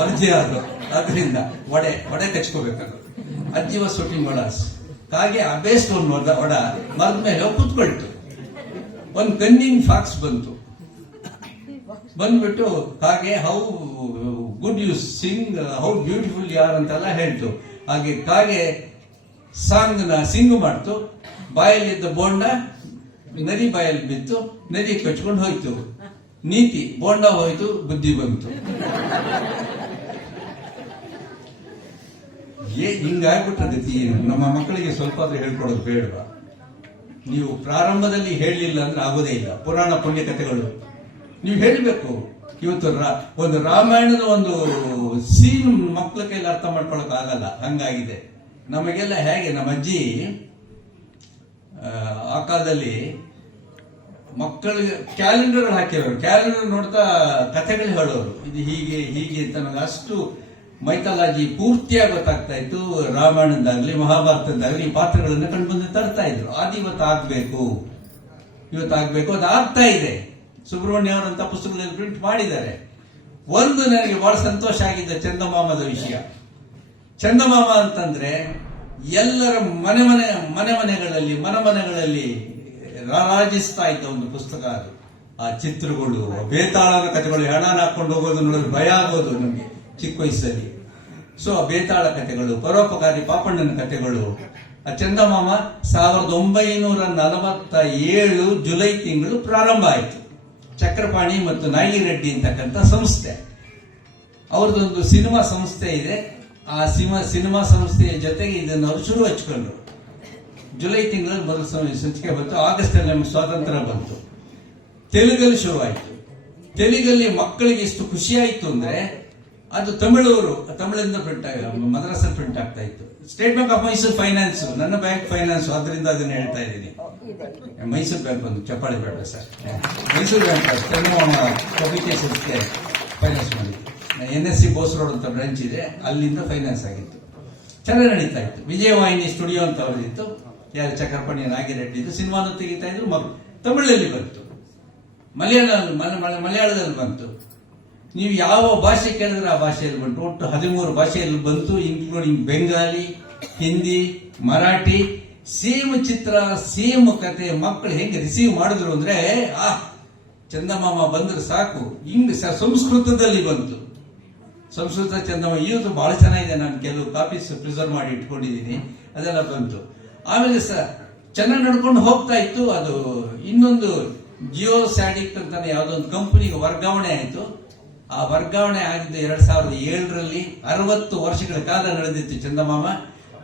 ಅರ್ಜಿ ಅದು. ಅದರಿಂದ ವಡೆ ಕಚ್ಕೋಬೇಕದು. ಅಜ್ಜಿ ವಾಸ್ ಶೂಟಿಂಗ್ ವಡಾಸ್. ಕಾಗೆ ಅಬೇಸ್ಟ್ ಒಂದು ವಡ ಮರದ ಮೇಲೆ ಕುತ್ಕೊಳ್ತು. ಒಂದು ಕನ್ನಿಂಗ್ ಫಾಕ್ಸ್ ಬಂದ್ಬಿಟ್ಟು ಹಾಗೆ how good you sing, how beautiful ಯಾರ್ ಅಂತೆಲ್ಲ ಹೇಳ್ತು. ಹಾಗೆ ಕಾಗೆ ಸಾಂಗ್ ಸಿಂಗ್ ಮಾಡ್ತು. ಬಾಯಲ್ಲಿದ್ದ ಬೋಂಡ ನದಿ ಬಾಯಲ್ಲಿ ಬಿತ್ತು, ನದಿ ಕಚ್ಕೊಂಡು ಹೋಯ್ತು. ನೀತಿ, ಬೋಂಡ ಹೋಯ್ತು, ಬುದ್ಧಿ ಬಂತು. ಹಿಂಗಾಗ್ಬಿಟ್ಟದತಿ. ನಮ್ಮ ಮಕ್ಕಳಿಗೆ ಸ್ವಲ್ಪ ಆದ್ರೂ ಹೇಳ್ಕೊಡೋದು ಬೇಡವಾ? ನೀವು ಪ್ರಾರಂಭದಲ್ಲಿ ಹೇಳಲಿಲ್ಲ ಅಂದ್ರೆ ಆಗೋದೇ ಇಲ್ಲ. ಪುರಾಣ ಪುಣ್ಯ ಕಥೆಗಳು ನೀವು ಹೇಳಬೇಕು. ಇವತ್ತು ಒಂದು ರಾಮಾಯಣದ ಒಂದು ಸೀನ್ ಮಕ್ಕಳ ಕೈಲಿ ಅರ್ಥ ಮಾಡ್ಕೊಳಕ್ ಆಗಲ್ಲ, ಹಂಗಾಗಿದೆ. ನಮಗೆಲ್ಲ ಹೇಗೆ ನಮ್ಮ ಅಜ್ಜಿ ಆ ಕಾಲದಲ್ಲಿ ಮಕ್ಕಳಿಗೆ ಕ್ಯಾಲೆಂಡರ್ ಹಾಕಿರೋರು, ಕ್ಯಾಲೆಂಡರ್ ನೋಡ್ತಾ ಕಥೆಗಳು ಹೇಳೋರು. ಇದು ಹೀಗೆ ಹೀಗೆ ಅಂತ ನನಗೆ ಅಷ್ಟು ಮೈಥಾಲಜಿ ಪೂರ್ತಿಯಾಗಿ ಗೊತ್ತಾಗ್ತಾ ಇತ್ತು. ರಾಮಾಯಣದಾಗ್ಲಿ ಮಹಾಭಾರತದಾಗ್ಲಿ ಈ ಪಾತ್ರಗಳನ್ನು ಕಂಡು ಬಂದು ತರ್ತಾ ಇದ್ರು. ಅದು ಇವತ್ತಾಗಬೇಕು, ಅದು ಆಗ್ತಾ ಇದೆ. ಸುಬ್ರಹ್ಮಣ್ಯ ಅವರಂತ ಪುಸ್ತಕದಲ್ಲಿ ಪ್ರಿಂಟ್ ಮಾಡಿದ್ದಾರೆ. ಒಂದು ನನಗೆ ಬಹಳ ಸಂತೋಷ ಆಗಿದ್ದ ಚಂದಮಾಮದ ವಿಷಯ. ಚಂದಮಾಮ ಅಂತಂದ್ರೆ ಎಲ್ಲರ ಮನೆಗಳಲ್ಲಿ ರಾರಾಜಿಸ್ತಾ ಇದ್ದ ಒಂದು ಪುಸ್ತಕ ಅದು. ಆ ಚಿತ್ರಗಳು, ಬೇತಾಳನ ಕಥೆಗಳು, ಹೆಣನ ಹಾಕೊಂಡು ಹೋಗೋದು ನೋಡೋದು ಭಯ ಆಗೋದು ನಮ್ಗೆ ಚಿಕ್ಕ ವಯಸ್ಸಲ್ಲಿ. ಸೊ ಬೇತಾಳ ಕಥೆಗಳು, ಪರೋಪಕಾರಿ ಪಾಪಣ್ಣನ ಕಥೆಗಳು. ಆ ಚಂದಮಾಮ 1947 ಜುಲೈ ತಿಂಗಳು ಪ್ರಾರಂಭ ಆಯಿತು. ಚಕ್ರಪಾಣಿ ಮತ್ತು ನಾಗಿರೆಡ್ಡಿ ಅಂತಕ್ಕಂಥ ಸಂಸ್ಥೆ, ಅವ್ರದ್ದೊಂದು ಸಿನಿಮಾ ಸಂಸ್ಥೆ ಇದೆ. ಆ ಸಿನಿಮಾ ಸಂಸ್ಥೆಯ ಜೊತೆಗೆ ಇದನ್ನು ಅವರು ಶುರು ಹಚ್ಕೊಂಡ್ರು. ಜುಲೈ ತಿಂಗಳಲ್ಲಿ ಮೊದಲ ಸಂಚಿಕೆ ಬಂತು. ಆಗಸ್ಟ್ ಅಲ್ಲಿ ನಮ್ಗೆ ಸ್ವಾತಂತ್ರ್ಯ ಬಂತು. ತೆಲುಗಲ್ಲಿ ಶುರುವಾಯಿತು. ತೆಲುಗಲ್ಲಿ ಮಕ್ಕಳಿಗೆ ಎಷ್ಟು ಖುಷಿ ಆಯಿತು ಅಂದ್ರೆ, ಅದು ತಮಿಳಿಂದ ಪ್ರಿಂಟ್ ಮದ್ರಾಸಲ್ಲಿ ಪ್ರಿಂಟ್ ಆಗ್ತಾ ಇತ್ತು. State bank of Mysuru finance, ನನ್ನ ಬ್ಯಾಂಕ್ ಫೈನಾನ್ಸ್, ಅದರಿಂದ ಅದನ್ನ ಹೇಳ್ತಾ ಇದ್ದೀನಿ. ಮೈಸೂರು ಬ್ಯಾಂಕ್ ಒಂದು ಚಪ್ಪಾಳಿ ಬೇಡ ಸರ್. ಮೈಸೂರು ಬ್ಯಾಂಕ್ ಪಬ್ಲಿಕೇಶನ್ಸ್ಗೆ ಫೈನಾನ್ಸ್ ಮಾಡಿತ್ತು. NSC ಬೋಸ್ ರೋಡ್ ಅಂತ ಬ್ರಾಂಚ್ ಇದೆ, ಅಲ್ಲಿಂದ ಫೈನಾನ್ಸ್ ಆಗಿತ್ತು. ಚೆನ್ನಾಗಿ ನಡೀತಾ ಇತ್ತು. ವಿಜಯವಾಹಿನಿ ಸ್ಟುಡಿಯೋ ಅಂತ ಅವರಿತ್ತು, ಯಾರು ಚಕ್ರಪಾಣಿ ನಾಗಿರೆಡ್ಡಿದ್ದು. ಸಿನಿಮಾನು ತೆಗಿತಾ ಇದ್ರು. ತಮಿಳಲ್ಲಿ ಬಂತು, ಮಲಯಾಳದಲ್ಲಿ ಬಂತು. ನೀವು ಯಾವ ಭಾಷೆ ಕೇಳಿದ್ರೆ ಆ ಭಾಷೆಯಲ್ಲಿ ಬಂತು. ಒಟ್ಟು 13 ಭಾಷೆಯಲ್ಲಿ ಬಂತು, ಇನ್ಕ್ಲೂಡಿಂಗ್ ಬೆಂಗಾಲಿ, ಹಿಂದಿ, ಮರಾಠಿ. ಸೇಮ್ ಚಿತ್ರ, ಸೇಮ್ ಕತೆ. ಮಕ್ಕಳು ಹೆಂಗೆ ರಿಸೀವ್ ಮಾಡಿದ್ರು ಅಂದ್ರೆ, ಚಂದಮಾಮ ಬಂದ್ರೆ ಸಾಕು. ಸಂಸ್ಕೃತದಲ್ಲಿ ಬಂತು. ಸಂಸ್ಕೃತ ಚಂದಮಾಮ ಇವತ್ತು ಬಹಳ ಚೆನ್ನಾಗಿದೆ. ನಾನು ಕೆಲವು ಕಾಪೀಸ್ ಪ್ರಿಸರ್ವ್ ಮಾಡಿ ಇಟ್ಕೊಂಡಿದ್ದೀನಿ. ಅದೆಲ್ಲ ಬಂತು. ಆಮೇಲೆ ಚೆನ್ನಾಗಿ ನಡ್ಕೊಂಡು ಹೋಗ್ತಾ ಇತ್ತು. ಅದು ಇನ್ನೊಂದು ಜಿಯೋ ಸ್ಯಾಡಿಕ್ ಅಂತ ಯಾವುದೋ ಒಂದು ಕಂಪನಿಗೆ ವರ್ಗಾವಣೆ ಆಯಿತು. ಆ ವರ್ಗಾವಣೆ ಆಗಿದ್ದು 2007ರಲ್ಲಿ. 60 ವರ್ಷಗಳ ಕಾಲ ನಡೆದಿತ್ತು ಚಂದಮಾಮ.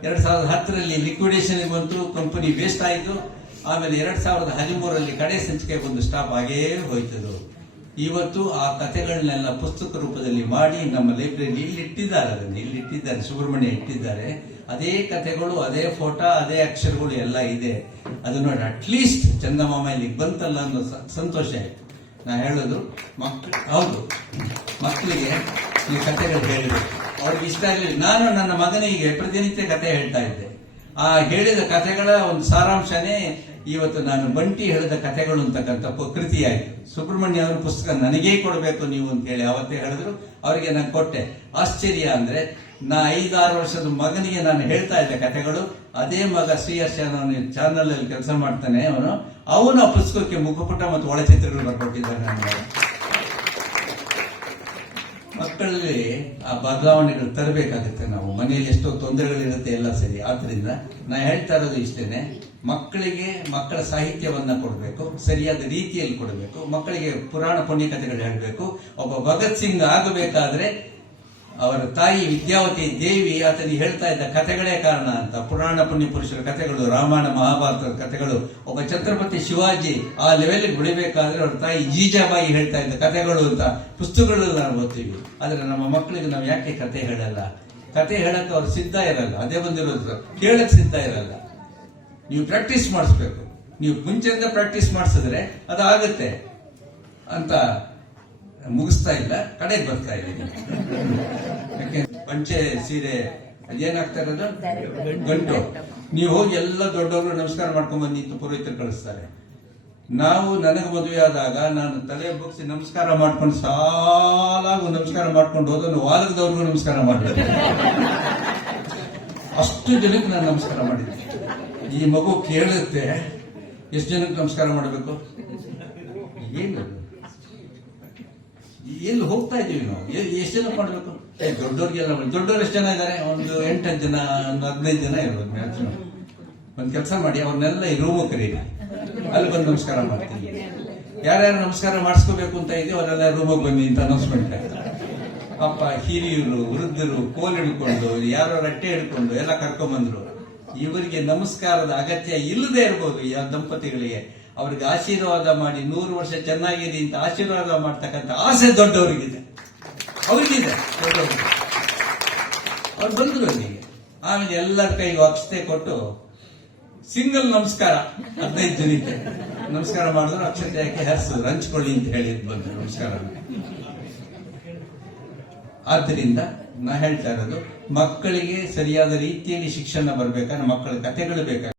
2010ರಲ್ಲಿ ಲಿಕ್ವಿಡೇಷನ್ ಬಂತು, ಕಂಪನಿ ವೇಸ್ಟ್ ಆಯಿತು. ಆಮೇಲೆ 2013ರಲ್ಲಿ ಕಡೆ ಸಂಚಿಕೆ ಒಂದು ಸ್ಟಾಪ್ ಆಗೇ ಹೋಯ್ತದು. ಇವತ್ತು ಆ ಕಥೆಗಳನ್ನೆಲ್ಲ ಪುಸ್ತಕ ರೂಪದಲ್ಲಿ ಮಾಡಿ ನಮ್ಮ ಲೈಬ್ರರಿ ಇಟ್ಟಿದ್ದಾರೆ. ಅದನ್ನು ಇಟ್ಟಿದ್ದಾರೆ, ಸುಬ್ರಹ್ಮಣ್ಯ ಇಟ್ಟಿದ್ದಾರೆ. ಅದೇ ಕಥೆಗಳು, ಅದೇ ಫೋಟೋ, ಅದೇ ಅಕ್ಷರಗಳು ಎಲ್ಲ ಇದೆ. ಅದು ನೋಡಿ, ಅಟ್ಲೀಸ್ಟ್ ಚಂದಮಾಮ ಇಲ್ಲಿಗೆ ಬಂತಲ್ಲ ಅನ್ನೋ ಸಂತೋಷ ಆಯ್ತು. ನಾ ಹೇಳೋದು ಹೌದು, ಮಕ್ಕಳಿಗೆ ಈ ಕಥೆಗಳು ಹೇಳಬೇಕು. ಅವ್ರಿಗೆ ಇಷ್ಟ ಆಗಲಿಲ್ಲ. ನಾನು ನನ್ನ ಮಗನಿಗೆ ಪ್ರತಿನಿತ್ಯ ಕಥೆ ಹೇಳ್ತಾ ಇದ್ದೆ. ಆ ಹೇಳಿದ ಕಥೆಗಳ ಒಂದು ಸಾರಾಂಶನೇ ಇವತ್ತು ನಾನು ಬಂಟಿ ಹೇಳಿದ ಕಥೆಗಳು ಅಂತಕ್ಕಂಥ ಕೃತಿ ಆಯ್ತು. ಸುಬ್ರಹ್ಮಣ್ಯ ಅವರ ಪುಸ್ತಕ ನನಗೇ ಕೊಡಬೇಕು ನೀವು ಅಂತ ಹೇಳಿ ಅವತ್ತೇ ಹೇಳಿದ್ರು. ಅವರಿಗೆ ನಾನು ಕೊಟ್ಟೆ. ಆಶ್ಚರ್ಯ ಅಂದ್ರೆ, ನಾ 5-6 ವರ್ಷದ ಮಗನಿಗೆ ನಾನು ಹೇಳ್ತಾ ಇದ್ದೆ ಕಥೆಗಳು. ಅದೇ ಮಗ ಶ್ರೀಹರ್ಷ ಚಾನಲ್ ಅಲ್ಲಿ ಕೆಲಸ ಮಾಡ್ತಾನೆ. ಅವನು ಆ ಪುಸ್ತಕಕ್ಕೆ ಮುಖಪುಟ ಮತ್ತು ಒಳಚಿತ್ರಗಳು ಬರ್ಕೊಟ್ಟಿದ್ದಾನೆ. ಮಕ್ಕಳಲ್ಲಿ ಆ ಬದಲಾವಣೆಗಳು ತರಬೇಕಾಗುತ್ತೆ. ನಾವು ಮನೆಯಲ್ಲಿ ಎಷ್ಟೋ ತೊಂದರೆಗಳಿರುತ್ತೆ, ಎಲ್ಲ ಸರಿ. ಆದ್ರಿಂದ ನಾ ಹೇಳ್ತಾ ಇರೋದು ಇಷ್ಟೇನೆ, ಮಕ್ಕಳಿಗೆ ಮಕ್ಕಳ ಸಾಹಿತ್ಯವನ್ನ ಕೊಡಬೇಕು, ಸರಿಯಾದ ರೀತಿಯಲ್ಲಿ ಕೊಡಬೇಕು. ಮಕ್ಕಳಿಗೆ ಪುರಾಣ ಪುಣ್ಯಕಥೆಗಳು ಹೇಳಬೇಕು. ಒಬ್ಬ ಭಗತ್ ಸಿಂಗ್ ಆಗಬೇಕಾದ್ರೆ ಅವರ ತಾಯಿ ವಿದ್ಯಾವತಿ ದೇವಿ ಆತನಿಗೆ ಹೇಳ್ತಾ ಇದ್ದ ಕಥೆಗಳೇ ಕಾರಣ ಅಂತ. ಪುರಾಣ ಪುಣ್ಯ ಪುರುಷರ ಕಥೆಗಳು, ರಾಮಾಯಣ ಮಹಾಭಾರತದ ಕಥೆಗಳು. ಒಬ್ಬ ಛತ್ರಪತಿ ಶಿವಾಜಿ ಆ ಲೆವೆಲ್ ಬೆಳಿಬೇಕಾದ್ರೆ ಅವ್ರ ತಾಯಿ ಜೀಜಾಬಾಯಿ ಹೇಳ್ತಾ ಇದ್ದ ಕಥೆಗಳು ಅಂತ ಪುಸ್ತಕಗಳು ನಾವು ಓದ್ತೀವಿ. ಆದ್ರೆ ನಮ್ಮ ಮಕ್ಕಳಿಗೆ ನಾವು ಯಾಕೆ ಕಥೆ ಹೇಳಲ್ಲ? ಕಥೆ ಹೇಳಕ್ಕೆ ಅವ್ರು ಸಿದ್ಧ ಇರಲ್ಲ. ಅದೇ ಬಂದಿರೋದು, ಕೇಳಕ್ ಸಿದ್ಧ ಇರಲ್ಲ. ನೀವು ಪ್ರಾಕ್ಟೀಸ್ ಮಾಡಿಸ್ಬೇಕು. ನೀವು ಮುಂಚೆಯಿಂದ ಪ್ರಾಕ್ಟೀಸ್ ಮಾಡಿಸಿದ್ರೆ ಅದಾಗುತ್ತೆ ಅಂತ ಮುಗಿಸ್ತಾ ಇಲ್ಲ, ಕಡೆಗೆ ಬರ್ತಾ ಇದ್ದೀನಿ. ಯಾಕೆ ಪಂಚೆ ಸೀರೆ ಏನಾಗ್ತಾ ಇರೋದು ಗಂಟು. ನೀವು ಹೋಗಿ ಎಲ್ಲ ದೊಡ್ಡವರು ನಮಸ್ಕಾರ ಮಾಡ್ಕೊಂಡ್ ಬನ್ನಿ ಅಂತ ಪುರೋಹಿತರು ಕಳಿಸ್ತಾರೆ. ನಾವು ನನಗೆ ಮದುವೆ ಆದಾಗ ನಾನು ತಲೆ ಬಗ್ಸಿ ನಮಸ್ಕಾರ ಮಾಡ್ಕೊಂಡು ಸಾಲಾಗಿ ನಮಸ್ಕಾರ ಮಾಡ್ಕೊಂಡು ಹೋದನ್ನು ವಾಲಕದವ್ರಿಗೂ ನಮಸ್ಕಾರ ಮಾಡಿದ್ದೆ. ಅಷ್ಟು ಜನಕ್ಕೆ ನಾನು ನಮಸ್ಕಾರ ಮಾಡಿದ್ದೆ. ಈ ಮಗು ಕೇಳುತ್ತೆ, ಎಷ್ಟು ಜನಕ್ಕೆ ನಮಸ್ಕಾರ ಮಾಡಬೇಕು? ಏನು ಎಲ್ಲಿ ಹೋಗ್ತಾ ಇದೀವಿ ನಾವು? ಎಷ್ಟು ಜನ ಮಾಡಬೇಕು? ದೊಡ್ಡವ್ರಿಗೆಲ್ಲ ದೊಡ್ಡವ್ರು ಎಷ್ಟು ಜನ ಇದ್ದಾರೆ? ಒಂದು 8-10 ಜನ, ಒಂದು 15 ಜನ ಇರ್ಬೋದು ಮ್ಯಾಕ್ಸಿಮಮ್. ಒಂದು ಕೆಲಸ ಮಾಡಿ, ಅವ್ರನ್ನೆಲ್ಲ ಈ ರೂಮ್ ಕರೀರಿ, ಅಲ್ಲಿ ಬಂದು ನಮಸ್ಕಾರ ಮಾಡ್ತೀನಿ. ಯಾರ್ಯಾರು ನಮಸ್ಕಾರ ಮಾಡಿಸ್ಕೋಬೇಕು ಅಂತ ಇದೆಯೋ ಅವರೆಲ್ಲ ರೂಮಿಗೆ ಬನ್ನಿ ಅಂತ ಅನೌನ್ಸ್ಮೆಂಟ್ ಆಯ್ತು. ಪಾಪ ಹಿರಿಯರು, ವೃದ್ಧರು ಕೋಲ್ ಹಿಡ್ಕೊಂಡು, ಯಾರೋ ರಟ್ಟೆ ಹಿಡ್ಕೊಂಡು ಎಲ್ಲ ಕರ್ಕೊಂಡ್ಬಂದ್ರು. ಇವರಿಗೆ ನಮಸ್ಕಾರದ ಅಗತ್ಯ ಇಲ್ಲದೆ ಇರ್ಬೋದು ಈ ದಂಪತಿಗಳಿಗೆ. ಅವ್ರಿಗೆ ಆಶೀರ್ವಾದ ಮಾಡಿ 100 ವರ್ಷ ಚೆನ್ನಾಗಿರಿ ಅಂತ ಆಶೀರ್ವಾದ ಮಾಡ್ತಕ್ಕಂಥ ಆಸೆ ದೊಡ್ಡವರಿಗಿದೆ, ಅವ್ರಿಗಿದೆ. ದೊಡ್ಡವ್ರಿಗೆ ಅವ್ರು ಬಂದ್ರು ಅಲ್ಲಿಗೆ. ಆಮೇಲೆ ಎಲ್ಲರ ಕೈಗೂ ಅಕ್ಷತೆ ಕೊಟ್ಟು ಸಿಂಗಲ್ ನಮಸ್ಕಾರ 15 ಜನಕ್ಕೆ ನಮಸ್ಕಾರ ಮಾಡಿದ್ರು. ಅಕ್ಷತೆ ಯಾಕೆ ಹರಿಸಿದ್ರು, ಹಂಚ್ಕೊಳ್ಳಿ ಅಂತ ಹೇಳಿದ್ ಬಂದ್ರು ನಮಸ್ಕಾರ. ಆದ್ದರಿಂದ ನಾ ಹೇಳ್ತಾ ಇರೋದು, ಮಕ್ಕಳಿಗೆ ಸರಿಯಾದ ರೀತಿಯಲ್ಲಿ ಶಿಕ್ಷಣ ಬರ್ಬೇಕಾದ್ರೆ ಮಕ್ಕಳ ಕಥೆಗಳು ಬೇಕಾಗುತ್ತೆ.